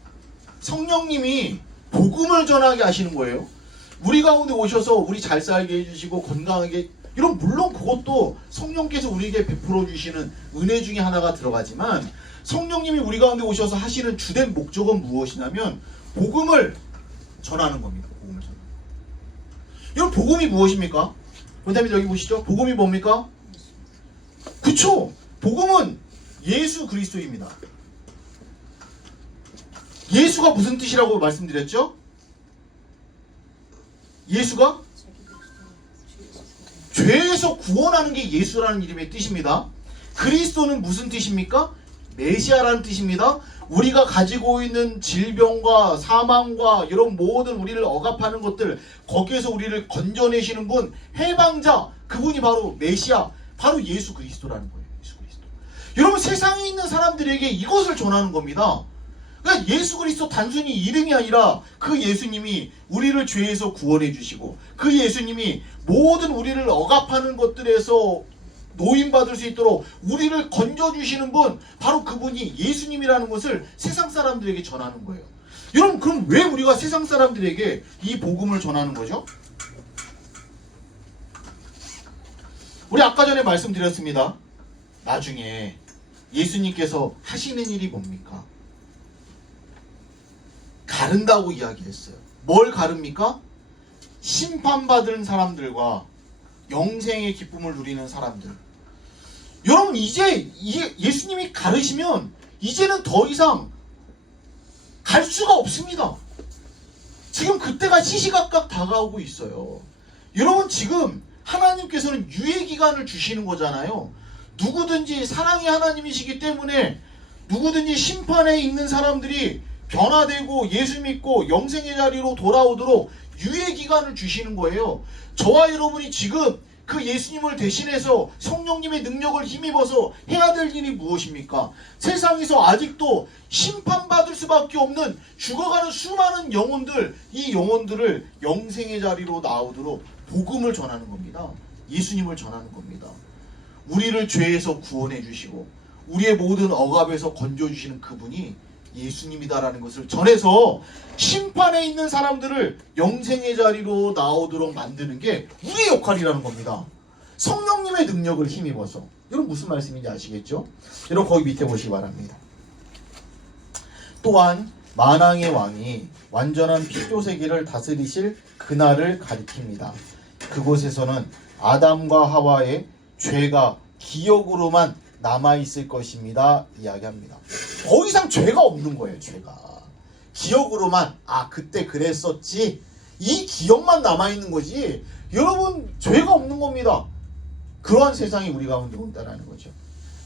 성령님이 복음을 전하게 하시는 거예요. 우리 가운데 오셔서 우리 잘 살게 해주시고 건강하게, 이런 물론 그것도 성령께서 우리에게 베풀어 주시는 은혜 중에 하나가 들어가지만, 성령님이 우리 가운데 오셔서 하시는 주된 목적은 무엇이냐면 복음을 전하는 겁니다. 복음을 전하는. 이런 복음이 무엇입니까? 권사님 여기 보시죠. 복음이 뭡니까? 그쵸? 복음은 예수 그리스도입니다. 예수가 무슨 뜻이라고 말씀드렸죠? 예수가 죄에서 구원하는 게 예수라는 이름의 뜻입니다. 그리스도는 무슨 뜻입니까? 메시아라는 뜻입니다. 우리가 가지고 있는 질병과 사망과 이런 모든 우리를 억압하는 것들, 거기에서 우리를 건져내시는 분, 해방자, 그분이 바로 메시아, 바로 예수 그리스도라는 거예요. 예수 그리스도. 여러분 세상에 있는 사람들에게 이것을 전하는 겁니다. 그러니까 예수 그리스도 단순히 이름이 아니라 그 예수님이 우리를 죄에서 구원해 주시고, 그 예수님이 모든 우리를 억압하는 것들에서 노임받을 수 있도록 우리를 건져주시는 분, 바로 그분이 예수님이라는 것을 세상 사람들에게 전하는 거예요. 여러분 그럼 왜 우리가 세상 사람들에게 이 복음을 전하는 거죠? 우리 아까 전에 말씀드렸습니다. 나중에 예수님께서 하시는 일이 뭡니까? 가른다고 이야기했어요. 뭘 가릅니까? 심판받은 사람들과 영생의 기쁨을 누리는 사람들. 여러분 이제 예수님이 가르시면 이제는 더 이상 갈 수가 없습니다. 지금 그때가 시시각각 다가오고 있어요. 여러분 지금 하나님께서는 유예 기간을 주시는 거잖아요. 누구든지 사랑의 하나님이시기 때문에 누구든지 심판에 있는 사람들이 변화되고 예수 믿고 영생의 자리로 돌아오도록 유예 기간을 주시는 거예요. 저와 여러분이 지금 그 예수님을 대신해서 성령님의 능력을 힘입어서 해야 될 일이 무엇입니까? 세상에서 아직도 심판받을 수밖에 없는 죽어가는 수많은 영혼들, 이 영혼들을 영생의 자리로 나오도록 복음을 전하는 겁니다. 예수님을 전하는 겁니다. 우리를 죄에서 구원해 주시고 우리의 모든 억압에서 건져주시는 그분이 예수님이다라는 것을 전해서 심판에 있는 사람들을 영생의 자리로 나오도록 만드는 게 우리의 역할이라는 겁니다. 성령님의 능력을 힘입어서. 여러분 무슨 말씀인지 아시겠죠? 여러분 거기 밑에 보시기 바랍니다. 또한 만왕의 왕이 완전한 피조세계를 다스리실 그날을 가리킵니다. 그곳에서는 아담과 하와의 죄가 기억으로만 남아있을 것입니다. 이야기합니다. 더 이상 죄가 없는 거예요. 죄가. 기억으로만 그때 그랬었지, 이 기억만 남아있는 거지 여러분 죄가 없는 겁니다. 그러한 세상이 우리 가운데 온다라는 거죠.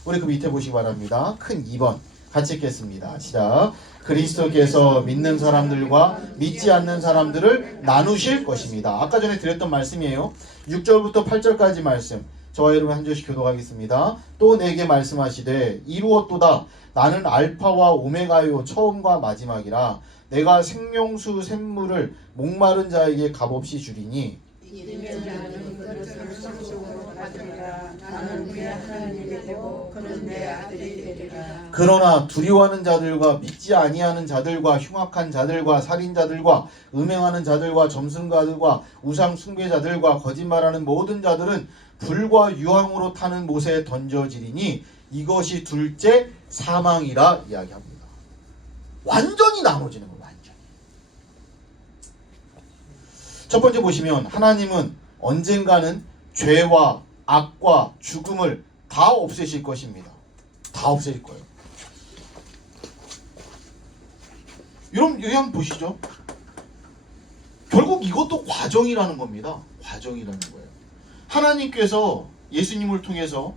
우리 그 밑에 보시기 바랍니다. 큰 2번 같이 읽겠습니다. 시작. 그리스도께서 믿는 사람들과 믿지 않는 사람들을 나누실 것입니다. 아까 전에 드렸던 말씀이에요. 6절부터 8절까지 말씀. 저와 여러분 한 절씩 교독하겠습니다. 또 내게 말씀하시되 이루었도다. 나는 알파와 오메가요 처음과 마지막이라. 내가 생명수 샘물을 목마른 자에게 값없이 주리니 믿는 자는 그것을 상속으로 받으리라. 나는 그의 하나님이 되고 그는 내 아들이 되리라. 그러나 두려워하는 자들과 믿지 아니하는 자들과 흉악한 자들과 살인자들과 음행하는 자들과 점순가들과 우상 숭배자들과 거짓말하는 모든 자들은 불과 유황으로 타는 못에 던져지리니 이것이 둘째 사망이라 이야기합니다. 완전히 나눠지는 거예요. 완전히. 첫 번째 보시면 하나님은 언젠가는 죄와 악과 죽음을 다 없애실 것입니다. 다 없애실 거예요. 여러분 여기 한번 보시죠. 결국 이것도 과정이라는 겁니다. 과정이라는 거예요. 하나님께서 예수님을 통해서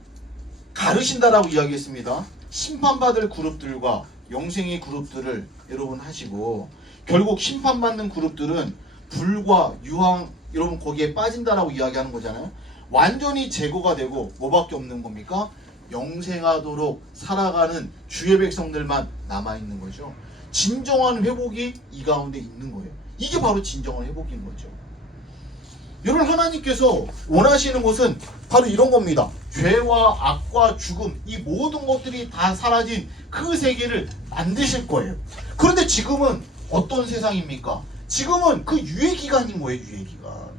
가르신다라고 이야기했습니다. 심판받을 그룹들과 영생의 그룹들을 여러분 하시고, 결국 심판받는 그룹들은 불과 유황 여러분 거기에 빠진다라고 이야기하는 거잖아요. 완전히 제거가 되고 뭐밖에 없는 겁니까? 영생하도록 살아가는 주의 백성들만 남아있는 거죠. 진정한 회복이 이 가운데 있는 거예요. 이게 바로 진정한 회복인 거죠. 여러분 하나님께서 원하시는 것은 바로 이런 겁니다. 죄와 악과 죽음 이 모든 것들이 다 사라진 그 세계를 만드실 거예요. 그런데 지금은 어떤 세상입니까? 지금은 그 유예기간인 거예요. 유예기간.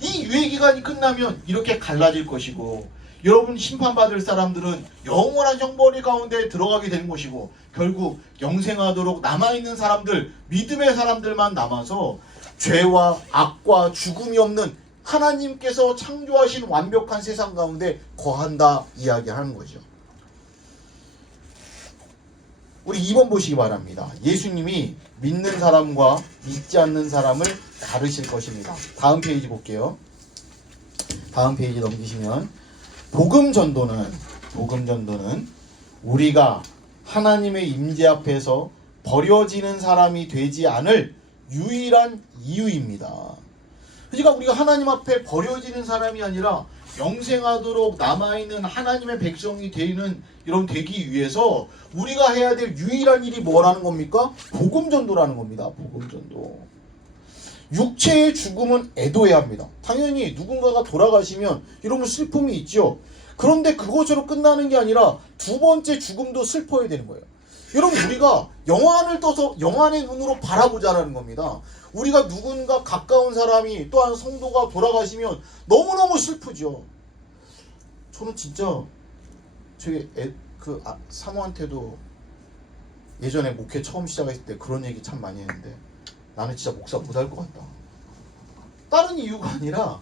이 유예기간이 끝나면 이렇게 갈라질 것이고, 여러분 심판받을 사람들은 영원한 형벌이 가운데 들어가게 되는 것이고, 결국 영생하도록 남아있는 사람들, 믿음의 사람들만 남아서 죄와 악과 죽음이 없는 하나님께서 창조하신 완벽한 세상 가운데 거한다 이야기하는 거죠. 우리 2번 보시기 바랍니다. 예수님이 믿는 사람과 믿지 않는 사람을 가르실 것입니다. 다음 페이지 볼게요. 다음 페이지 넘기시면 복음 전도는 우리가 하나님의 임재 앞에서 버려지는 사람이 되지 않을 유일한 이유입니다. 그러니까 우리가 하나님 앞에 버려지는 사람이 아니라 영생하도록 남아있는 하나님의 백성이 되기 위해서 우리가 해야 될 유일한 일이 뭐라는 겁니까? 복음 전도라는 겁니다. 복음 전도. 육체의 죽음은 애도해야 합니다. 당연히 누군가가 돌아가시면 여러분 슬픔이 있죠. 그런데 그것으로 끝나는 게 아니라 두 번째 죽음도 슬퍼야 되는 거예요. 여러분 우리가 영안을 떠서 영안의 눈으로 바라보자라는 겁니다. 우리가 누군가 가까운 사람이 또한 성도가 돌아가시면 너무너무 슬프죠. 저는 진짜 저희 사모한테도 예전에 목회 처음 시작했을 때 그런 얘기 참 많이 했는데, 나는 진짜 목사 못할 것 같다. 다른 이유가 아니라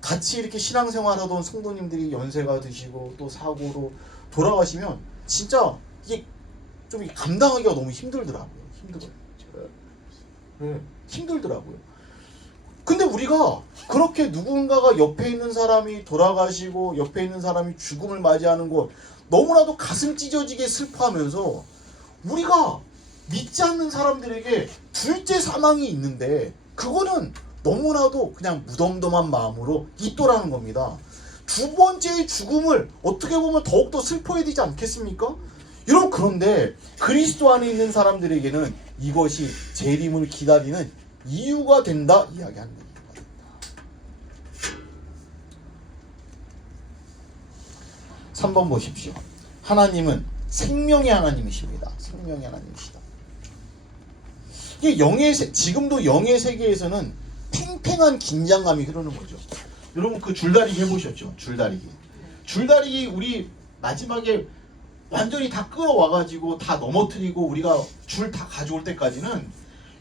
같이 이렇게 신앙생활하던 성도님들이 연세가 드시고 또 사고로 돌아가시면 진짜 이게 좀 감당하기가 너무 힘들더라고요. 힘들더라고요. 근데 우리가 그렇게 누군가가 옆에 있는 사람이 돌아가시고 옆에 있는 사람이 죽음을 맞이하는 것 너무나도 가슴 찢어지게 슬퍼하면서, 우리가 믿지 않는 사람들에게 둘째 사망이 있는데 그거는 너무나도 그냥 무덤덤한 마음으로 있더라는 겁니다. 두 번째의 죽음을 어떻게 보면 더욱더 슬퍼해야 되지 않겠습니까? 여러분 그런데 그리스도 안에 있는 사람들에게는 이것이 재림을 기다리는 이유가 된다 이야기하는 겁니다. 3번 보십시오. 하나님은 생명의 하나님이십니다. 생명의 하나님이시다. 이게 지금도 영의 세계에서는 팽팽한 긴장감이 흐르는 거죠. 여러분 그 줄다리기 해보셨죠? 줄다리기 우리 마지막에 완전히 다 끌어와가지고 다 넘어뜨리고 우리가 줄 다 가져올 때까지는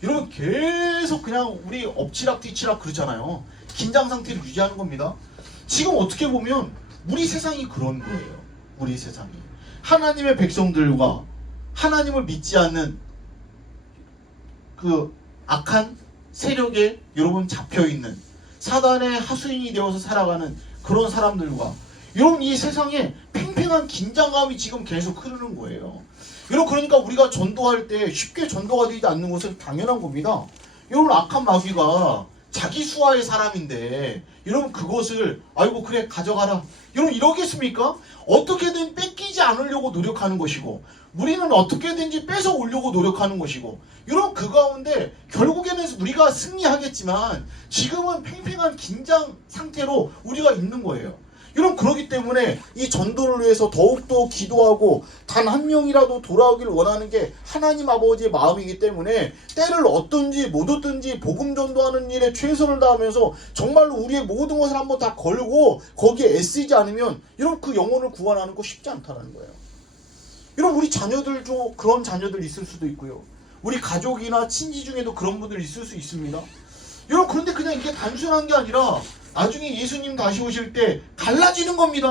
여러분 계속 그냥 우리 엎치락 뒤치락 그러잖아요. 긴장 상태를 유지하는 겁니다. 지금 어떻게 보면 우리 세상이 그런 거예요. 우리 세상이. 하나님의 백성들과 하나님을 믿지 않는 그 악한 세력에 여러분 잡혀있는 사단의 하수인이 되어서 살아가는 그런 사람들과 여러분 이 세상에 팽팽한 긴장감이 지금 계속 흐르는 거예요. 여러분 그러니까 우리가 전도할 때 쉽게 전도가 되지 않는 것은 당연한 겁니다. 여러분 악한 마귀가 자기 수하의 사람인데 여러분 그것을 아이고 그래 가져가라 여러분 이러겠습니까? 어떻게든 뺏기지 않으려고 노력하는 것이고 우리는 어떻게든지 뺏어 오려고 노력하는 것이고 여러분 그 가운데 결국에는 우리가 승리하겠지만 지금은 팽팽한 긴장 상태로 우리가 있는 거예요. 여러분 그렇기 때문에 이 전도를 위해서 더욱더 기도하고 단 한 명이라도 돌아오길 원하는 게 하나님 아버지의 마음이기 때문에 때를 얻든지 못 얻든지 복음 전도하는 일에 최선을 다하면서 정말로 우리의 모든 것을 한번 다 걸고 거기에 애쓰지 않으면 여러분 그 영혼을 구원하는 거 쉽지 않다는 거예요. 여러분 우리 자녀들도 그런 자녀들 있을 수도 있고요. 우리 가족이나 친지 중에도 그런 분들 있을 수 있습니다. 여러분 그런데 그냥 이게 단순한 게 아니라 나중에 예수님 다시 오실 때 갈라지는 겁니다.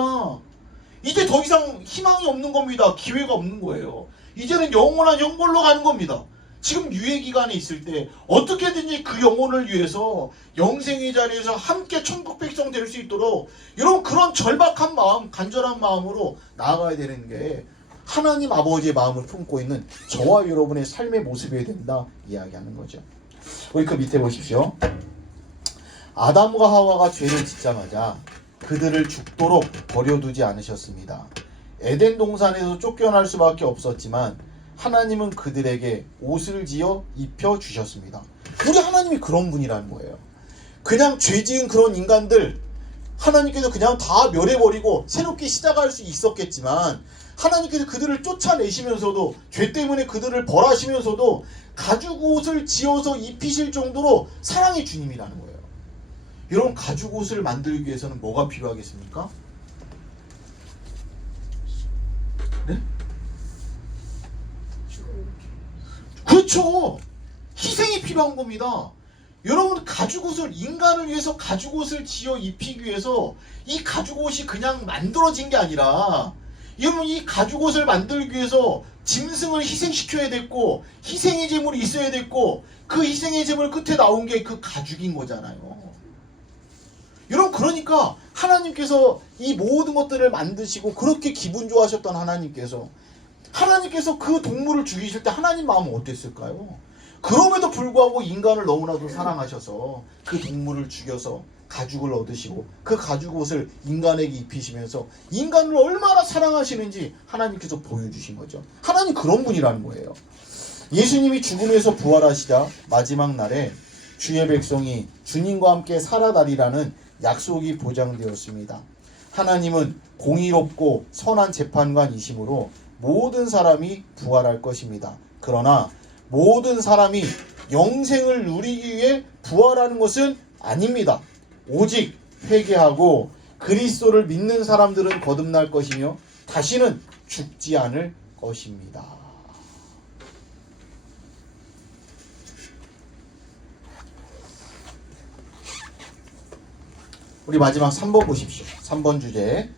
이제 더 이상 희망이 없는 겁니다. 기회가 없는 거예요. 이제는 영원한 형벌로 가는 겁니다. 지금 유예 기간에 있을 때 어떻게든지 그 영혼을 위해서 영생의 자리에서 함께 천국 백성 될 수 있도록 여러분 그런 절박한 마음, 간절한 마음으로 나아가야 되는 게 하나님 아버지의 마음을 품고 있는 저와 여러분의 삶의 모습이어야 된다 이야기하는 거죠. 우리 그 밑에 보십시오. 아담과 하와가 죄를 짓자마자 그들을 죽도록 버려두지 않으셨습니다. 에덴 동산에서 쫓겨날 수밖에 없었지만 하나님은 그들에게 옷을 지어 입혀 주셨습니다. 우리 하나님이 그런 분이라는 거예요. 그냥 죄 지은 그런 인간들 하나님께서 그냥 다 멸해버리고 새롭게 시작할 수 있었겠지만 하나님께서 그들을 쫓아내시면서도 죄 때문에 그들을 벌하시면서도 가죽 옷을 지어서 입히실 정도로 사랑의 주님이라는 거예요. 여러분 가죽 옷을 만들기 위해서는 뭐가 필요하겠습니까? 네? 그렇죠. 희생이 필요한 겁니다. 여러분 가죽 옷을 인간을 위해서 가죽 옷을 지어 입히기 위해서 이 가죽 옷이 그냥 만들어진 게 아니라 여러분 이 가죽 옷을 만들기 위해서 짐승을 희생시켜야 됐고 희생의 제물이 있어야 됐고 그 희생의 제물 끝에 나온 게 그 가죽인 거잖아요. 여러분 그러니까 하나님께서 이 모든 것들을 만드시고 그렇게 기분 좋아하셨던 하나님께서 그 동물을 죽이실 때 하나님 마음은 어땠을까요? 그럼에도 불구하고 인간을 너무나도 사랑하셔서 그 동물을 죽여서 가죽을 얻으시고 그 가죽 옷을 인간에게 입히시면서 인간을 얼마나 사랑하시는지 하나님께서 보여주신 거죠. 하나님 그런 분이라는 거예요. 예수님이 죽음에서 부활하시자 마지막 날에 주의 백성이 주님과 함께 살아나리라는 약속이 보장되었습니다. 하나님은 공의롭고 선한 재판관이시므로 모든 사람이 부활할 것입니다. 그러나 모든 사람이 영생을 누리기 위해 부활하는 것은 아닙니다. 오직 회개하고 그리스도를 믿는 사람들은 거듭날 것이며 다시는 죽지 않을 것입니다. 우리 마지막 3번 보십시오. 3번 주제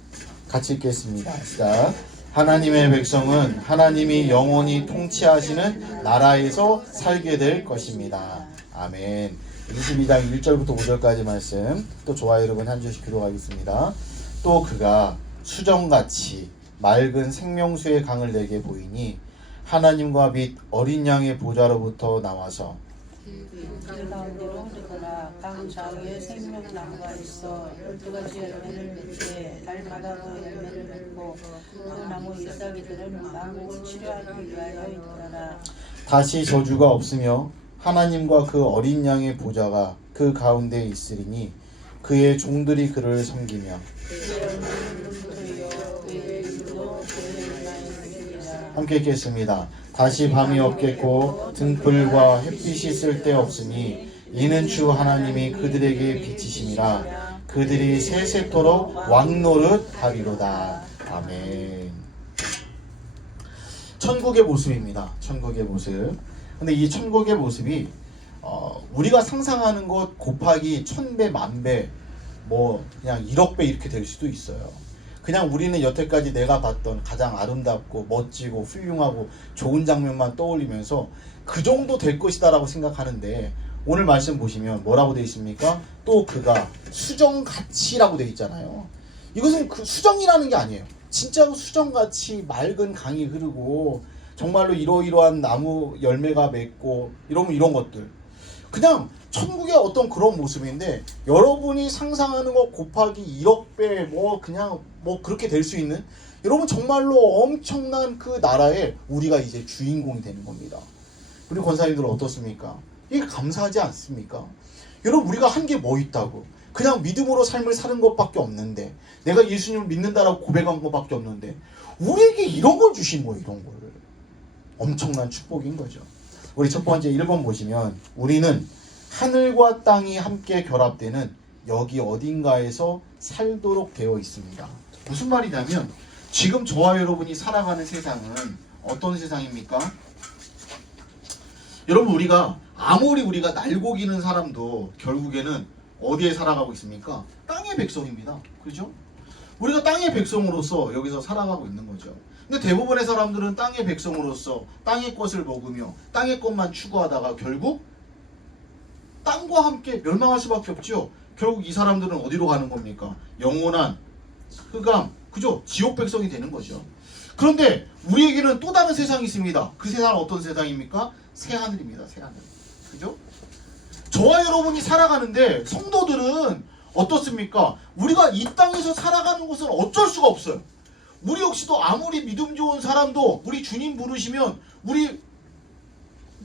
같이 읽겠습니다. 시작. 하나님의 백성은 하나님이 영원히 통치하시는 나라에서 살게 될 것입니다. 아멘. 22장 1절부터 5절까지 말씀 또 좋아요 여러분 한 줄씩 기록하겠습니다. 또 그가 수정같이 맑은 생명수의 강을 내게 보이니 하나님과 및 어린 양의 보좌로부터 나와서 길 가운데로 흐르거나 강 좌우에 생명나무가 있어 12가지 열매를 맺게 달마다 그 열매를 맺고 그 나무 잎사귀들은 만국을 치료하기 위하여 있더라. 다시 저주가 없으며 하나님과 그 어린 양의 보좌가 그 가운데 있으리니 그의 종들이 그를 섬기며 함께 읽겠습니다. 다시 밤이 없겠고 등불과 햇빛이 쓸데없으니 이는 주 하나님이 그들에게 비치심이라 그들이 세세토록 왕노릇 하리로다. 아멘. 천국의 모습입니다. 천국의 모습. 근데 이 천국의 모습이 우리가 상상하는 것 곱하기 1000배, 10,000배, 뭐 그냥 1억 배 이렇게 될 수도 있어요. 그냥 우리는 여태까지 내가 봤던 가장 아름답고 멋지고 훌륭하고 좋은 장면만 떠올리면서 그 정도 될 것이다 라고 생각하는데, 오늘 말씀 보시면 뭐라고 되어 있습니까? 또 그가 수정같이라고 되어 있잖아요. 이것은 그 수정이라는 게 아니에요. 진짜로 수정같이 맑은 강이 흐르고 정말로 이러이러한 나무 열매가 맺고 이런 것들, 그냥 천국의 어떤 그런 모습인데, 여러분이 상상하는 것 곱하기 1억 배 뭐 그냥 뭐 그렇게 될 수 있는, 여러분 정말로 엄청난 그 나라에 우리가 이제 주인공이 되는 겁니다. 우리 권사님들은 어떻습니까? 이게 감사하지 않습니까? 여러분, 우리가 한 게 뭐 있다고? 그냥 믿음으로 삶을 사는 것밖에 없는데, 내가 예수님을 믿는다라고 고백한 것밖에 없는데, 우리에게 이런 걸 주신 거예요. 이런 거를. 엄청난 축복인 거죠. 우리 첫 번째 1번 보시면, 우리는 하늘과 땅이 함께 결합되는 여기 어딘가에서 살도록 되어 있습니다. 무슨 말이냐면, 지금 저와 여러분이 살아가는 세상은 어떤 세상입니까? 여러분, 우리가 아무리 우리가 날고기는 사람도 결국에는 어디에 살아가고 있습니까? 땅의 백성입니다. 그렇죠? 우리가 땅의 백성으로서 여기서 살아가고 있는 거죠. 근데 대부분의 사람들은 땅의 백성으로서 땅의 것을 먹으며 땅의 것만 추구하다가 결국 땅과 함께 멸망할 수밖에 없죠. 결국 이 사람들은 어디로 가는 겁니까? 영원한 흑암, 그죠? 지옥 백성이 되는 거죠. 그런데 우리에게는 또 다른 세상이 있습니다. 그 세상은 어떤 세상입니까? 새하늘입니다. 새하늘. 그죠? 저와 여러분이 살아가는데, 성도들은 어떻습니까? 우리가 이 땅에서 살아가는 것은 어쩔 수가 없어요. 우리 역시도 아무리 믿음 좋은 사람도 우리 주님 부르시면 우리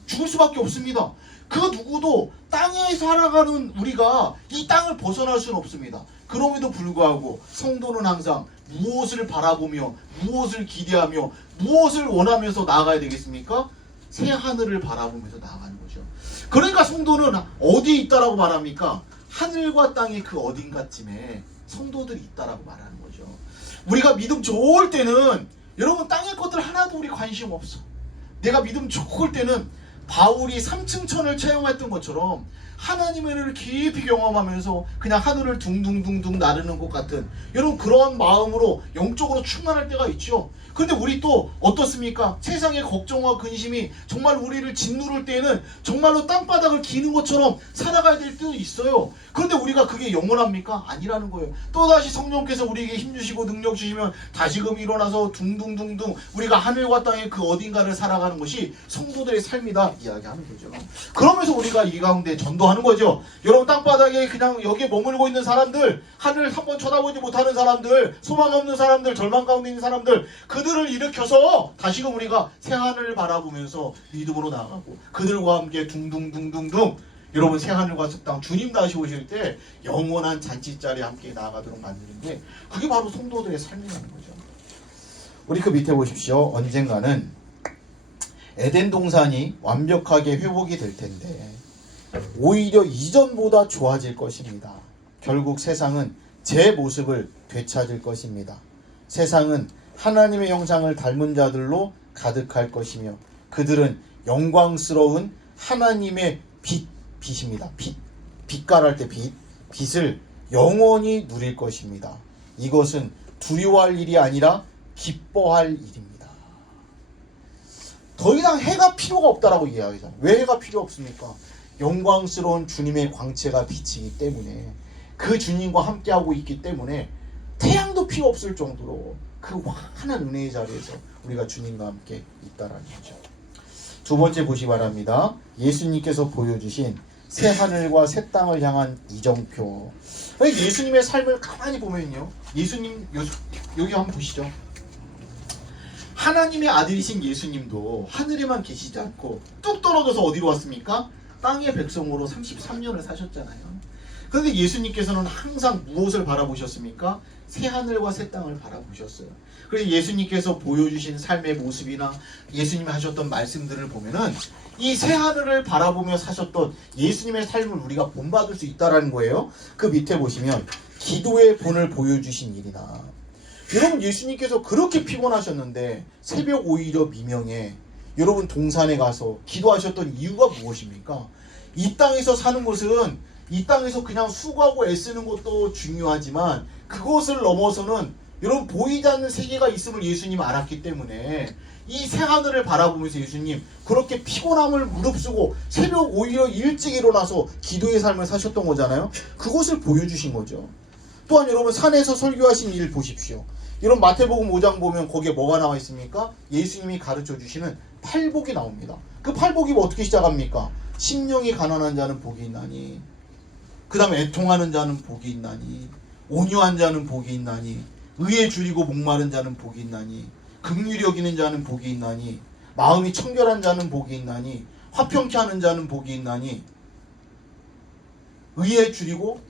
죽을 수밖에 없습니다. 그 누구도 땅에 살아가는 우리가 이 땅을 벗어날 수는 없습니다. 그럼에도 불구하고 성도는 항상 무엇을 바라보며 무엇을 기대하며 무엇을 원하면서 나아가야 되겠습니까? 새 하늘을 바라보면서 나아가는 거죠. 그러니까 성도는 어디에 있다라고 말합니까? 하늘과 땅의 그 어딘가쯤에 성도들이 있다라고 말하는 거죠. 우리가 믿음 좋을 때는 여러분 땅의 것들 하나도 우리 관심 없어. 내가 믿음 좋을 때는 바울이 3층 천을 체험했던 것처럼 하나님의 은혜를 깊이 경험하면서 그냥 하늘을 둥둥둥둥 나르는 것 같은 여러분 그런 마음으로 영적으로 충만할 때가 있죠. 그런데 우리 또 어떻습니까? 세상의 걱정과 근심이 정말 우리를 짓누를 때에는 정말로 땅바닥을 기는 것처럼 살아가야 될 때도 있어요. 그런데 우리가 그게 영원합니까? 아니라는 거예요. 또다시 성령께서 우리에게 힘주시고 능력 주시면 다시금 일어나서 둥둥둥둥 우리가 하늘과 땅의 그 어딘가를 살아가는 것이 성도들의 삶이다 이야기하는 거죠. 그러면서 우리가 이 가운데 전도하는 거죠. 여러분 땅바닥에 그냥 여기에 머물고 있는 사람들, 하늘을 한번 쳐다보지 못하는 사람들, 소망 없는 사람들, 절망 가운데 있는 사람들, 그들을 일으켜서 다시금 우리가 새하늘을 바라보면서 믿음으로 나아가고 그들과 함께 둥둥둥둥둥 여러분 새하늘과 새 땅 주님 다시 오실 때 영원한 잔치자리에 함께 나아가도록 만드는 게 그게 바로 성도들의 삶이라는 거죠. 우리 그 밑에 보십시오. 언젠가는 에덴 동산이 완벽하게 회복이 될 텐데 오히려 이전보다 좋아질 것입니다. 결국 세상은 제 모습을 되찾을 것입니다. 세상은 하나님의 형상을 닮은 자들로 가득할 것이며 그들은 영광스러운 하나님의 빛입니다. 빛깔할 때 빛을 영원히 누릴 것입니다. 이것은 두려워할 일이 아니라 기뻐할 일입니다. 더 이상 해가 필요가 없다라고 이야기하잖아요. 왜 해가 필요 없습니까? 영광스러운 주님의 광채가 비치기 때문에 그 주님과 함께하고 있기 때문에 태양도 필요 없을 정도로 그 환한 은혜의 자리에서 우리가 주님과 함께 있다라는 거죠. 두 번째 보시기 바랍니다. 예수님께서 보여주신 새 하늘과 새 땅을 향한 이정표. 예수님의 삶을 가만히 보면요, 예수님 여기 한번 보시죠. 하나님의 아들이신 예수님도 하늘에만 계시지 않고 뚝 떨어져서 어디로 왔습니까? 땅의 백성으로 33년을 사셨잖아요. 그런데 예수님께서는 항상 무엇을 바라보셨습니까? 새 하늘과 새 땅을 바라보셨어요. 그래서 예수님께서 보여주신 삶의 모습이나 예수님이 하셨던 말씀들을 보면은 이 새 하늘을 바라보며 사셨던 예수님의 삶을 우리가 본받을 수 있다라는 거예요. 그 밑에 보시면 기도의 본을 보여주신 일이나, 여러분 예수님께서 그렇게 피곤하셨는데 새벽 오히려 미명에 여러분 동산에 가서 기도하셨던 이유가 무엇입니까? 이 땅에서 사는 것은 이 땅에서 그냥 수고하고 애쓰는 것도 중요하지만 그것을 넘어서는 여러분 보이지 않는 세계가 있음을 예수님 알았기 때문에 이 새하늘을 바라보면서 예수님 그렇게 피곤함을 무릅쓰고 새벽 오히려 일찍 일어나서 기도의 삶을 사셨던 거잖아요. 그것을 보여주신 거죠. 또한 여러분 산에서 설교하신 일 보십시오. 여러분 마태복음 5장 보면 거기에 뭐가 나와 있습니까? 예수님이 가르쳐 주시는 팔복이 나옵니다. 그 팔복이 뭐 어떻게 시작합니까? 심령이 가난한 자는 복이 있나니, 그 다음에 애통하는 자는 복이 있나니, 온유한 자는 복이 있나니, 의에 줄이고 목마른 자는 복이 있나니, 긍휼히 여기는 자는 복이 있나니, 마음이 청결한 자는 복이 있나니, 화평케 하는 자는 복이 있나니, 의에 줄이고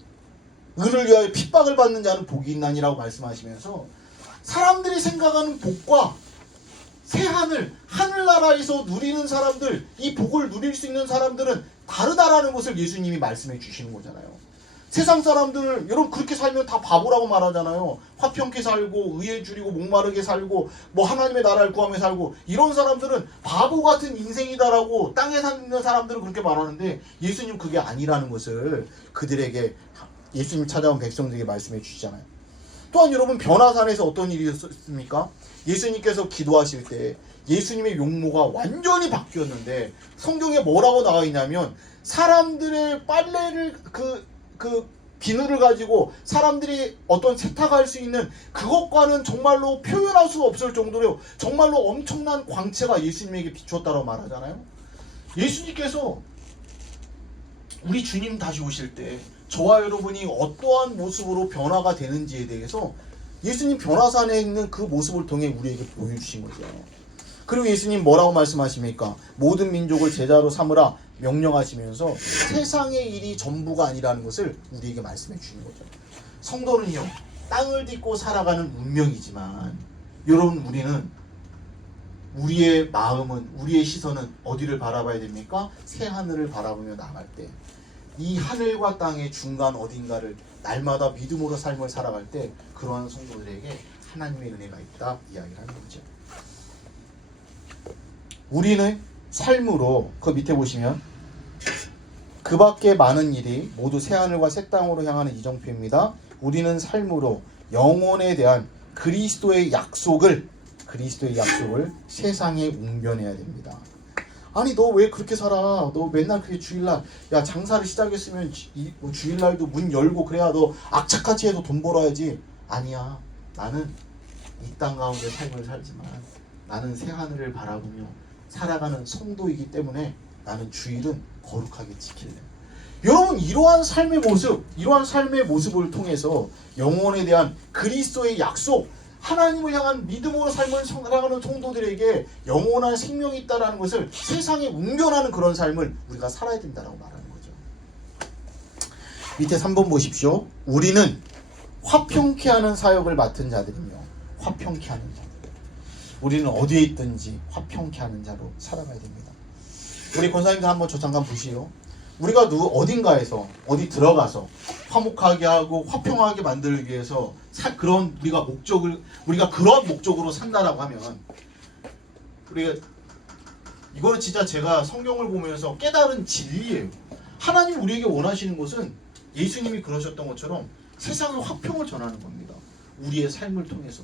의를 위하여 핍박을 받는 자는 복이 있나니라고 말씀하시면서 사람들이 생각하는 복과 새하늘, 하늘나라에서 누리는 사람들, 이 복을 누릴 수 있는 사람들은 다르다라는 것을 예수님이 말씀해 주시는 거잖아요. 세상 사람들 여러분 그렇게 살면 다 바보라고 말하잖아요. 화평케 살고 의에 줄이고 목마르게 살고 뭐 하나님의 나라를 구하며 살고 이런 사람들은 바보 같은 인생이다라고 땅에 사는 사람들은 그렇게 말하는데 예수님 그게 아니라는 것을 그들에게 예수님 찾아온 백성들에게 말씀해 주시잖아요. 또한 여러분 변화산에서 어떤 일이 있었습니까? 예수님께서 기도하실 때 예수님의 용모가 완전히 바뀌었는데 성경에 뭐라고 나와 있냐면 사람들의 빨래를 그 비누를 가지고 사람들이 어떤 세탁할 수 있는 그것과는 정말로 표현할 수 없을 정도로 정말로 엄청난 광채가 예수님에게 비추었다고 말하잖아요. 예수님께서 우리 주님 다시 오실 때 저와 여러분이 어떠한 모습으로 변화가 되는지에 대해서 예수님 변화산에 있는 그 모습을 통해 우리에게 보여주신 거죠. 그리고 예수님 뭐라고 말씀하십니까? 모든 민족을 제자로 삼으라 명령하시면서 세상의 일이 전부가 아니라는 것을 우리에게 말씀해 주시는 거죠. 성도는요, 땅을 딛고 살아가는 운명이지만 여러분 우리는 우리의 마음은 우리의 시선은 어디를 바라봐야 됩니까? 새 하늘을 바라보며 나갈 때 이 하늘과 땅의 중간 어딘가를 날마다 믿음으로 삶을 살아갈 때 그러한 성도들에게 하나님의 은혜가 있다 이야기를 하는 거죠. 우리는 삶으로 그 밑에 보시면 그 밖에 많은 일이 모두 새하늘과 새 땅으로 향하는 이정표입니다. 우리는 삶으로 영혼에 대한 그리스도의 약속을 세상에 웅변해야 됩니다. 아니 너 왜 그렇게 살아? 너 맨날 그게 주일날 야 장사를 시작했으면 주일날도 문 열고 그래야 너 악착같이 해서 돈 벌어야지. 아니야. 나는 이 땅 가운데 삶을 살지만 나는 새하늘을 바라보며 살아가는 성도이기 때문에 나는 주일은 거룩하게 지킬래. 여러분 이러한 삶의 모습을 통해서 영혼에 대한 그리스도의 약속, 하나님을 향한 믿음으로 삶을 살아가는 성도들에게 영원한 생명이 있다는 것을 세상에 웅변하는 그런 삶을 우리가 살아야 된다고 말하는 거죠. 밑에 3번 보십시오. 우리는 화평케 하는 사역을 맡은 자들이며 화평케 하는 자들. 우리는 어디에 있든지 화평케 하는 자로 살아가야 됩니다. 우리 권사님들 한번 저 잠깐 보시오. 우리가 어딘가에서 어디 들어가서 화목하게 하고 화평하게 만들기 위해서 그런 우리가 그런 목적으로 산다라고 하면 이거는 진짜 제가 성경을 보면서 깨달은 진리예요. 하나님 우리에게 원하시는 것은 예수님이 그러셨던 것처럼 세상의 화평을 전하는 겁니다. 우리의 삶을 통해서.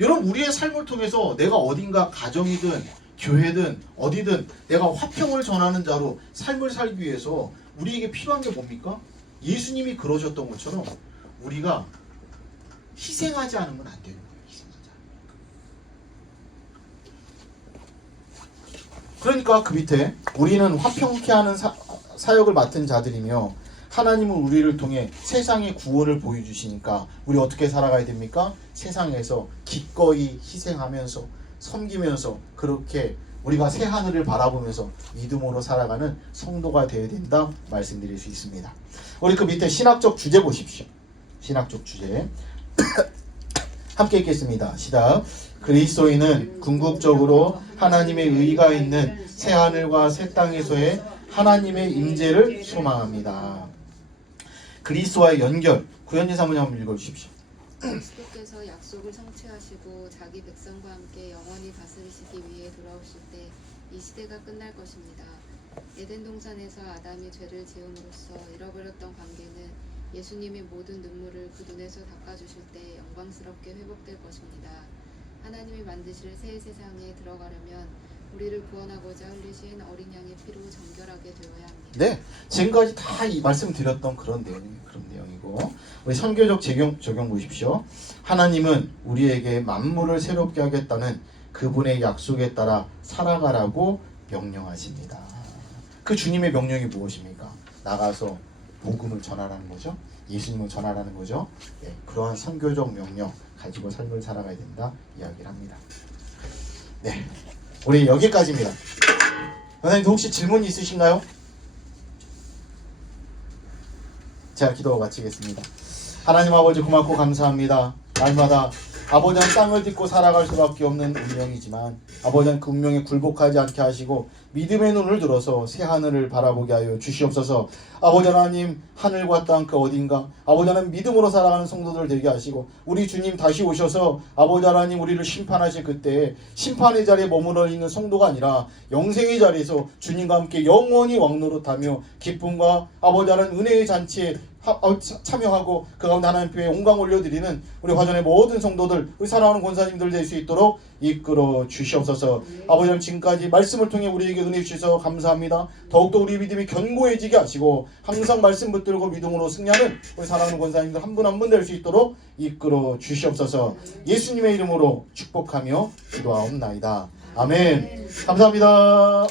여러분 우리의 삶을 통해서 내가 어딘가 가정이든 교회든 어디든 내가 화평을 전하는 자로 삶을 살기 위해서 우리에게 필요한 게 뭡니까? 예수님이 그러셨던 것처럼 우리가 희생하지 않으면 안 되는 거예요. 희생하지 않으면. 그러니까 그 밑에 우리는 화평케 하는 사역을 맡은 자들이며 하나님은 우리를 통해 세상의 구원을 보여주시니까 우리 어떻게 살아가야 됩니까? 세상에서 기꺼이 희생하면서 섬기면서 그렇게 우리가 새 하늘을 바라보면서 믿음으로 살아가는 성도가 되어야 된다 말씀드릴 수 있습니다. 우리 그 밑에 신학적 주제 보십시오. 신학적 주제 함께 읽겠습니다. 시작. 그리스도인은 궁극적으로 하나님의 의가 있는 새 하늘과 새 땅에서의 하나님의 임재를 소망합니다. 그리스도와의 연결 구현지 사모님 한번 읽어주십시오. 그리스도께서 약속을 성취하시고 자기 백성과 함께 영원히 다스리시기 위해 돌아오실 때 이 시대가 끝날 것입니다. 에덴 동산에서 아담이 죄를 지음으로써 잃어버렸던 관계는 예수님의 모든 눈물을 그 눈에서 닦아주실 때 영광스럽게 회복될 것입니다. 하나님이 만드실 새 세상에 들어가려면 우리를 구원하고자 흘리신 어린 양의 피로 정결하게 되어야 합니다. 네, 지금까지 다 이 말씀드렸던 그런 내용이고 우리 선교적 적용 보십시오. 하나님은 우리에게 만물을 새롭게 하겠다는 그분의 약속에 따라 살아가라고 명령하십니다. 그 주님의 명령이 무엇입니까? 나가서 복음을 전하라는 거죠. 예수님을 전하라는 거죠. 네, 그러한 선교적 명령 가지고 삶을 살아가야 된다 이야기를 합니다. 네, 우리 여기까지입니다. 선생님 혹시 질문 있으신가요? 제가 기도하고 마치겠습니다. 하나님 아버지 고맙고 감사합니다. 날마다 아버지는 땅을 딛고 살아갈 수밖에 없는 운명이지만 아버지는 그 운명에 굴복하지 않게 하시고 믿음의 눈을 들어서 새 하늘을 바라보게 하여 주시옵소서. 아버지 하나님, 하늘과 땅 그 어딘가 아버지 하나님 믿음으로 살아가는 성도들 되게 하시고 우리 주님 다시 오셔서 아버지 하나님 우리를 심판하실 그때 심판의 자리에 머물러 있는 성도가 아니라 영생의 자리에서 주님과 함께 영원히 왕노릇하며 기쁨과 아버지 하나님 은혜의 잔치에 참여하고 그 가운데 하나님 앞에 영광 올려드리는 우리 화전의 모든 성도들, 우리 사랑하는 권사님들 될 수 있도록 이끌어 주시옵소서. 아버지 하나님, 지금까지 말씀을 통해 우리에게 은혜 주셔서 감사합니다. 더욱더 우리 믿음이 견고해지게 하시고 항상 말씀 붙들고 믿음으로 승리하는 우리 사랑하는 권사님들 한 분 한 분 될 수 있도록 이끌어 주시옵소서. 예수님의 이름으로 축복하며 기도하옵나이다. 아멘. 감사합니다.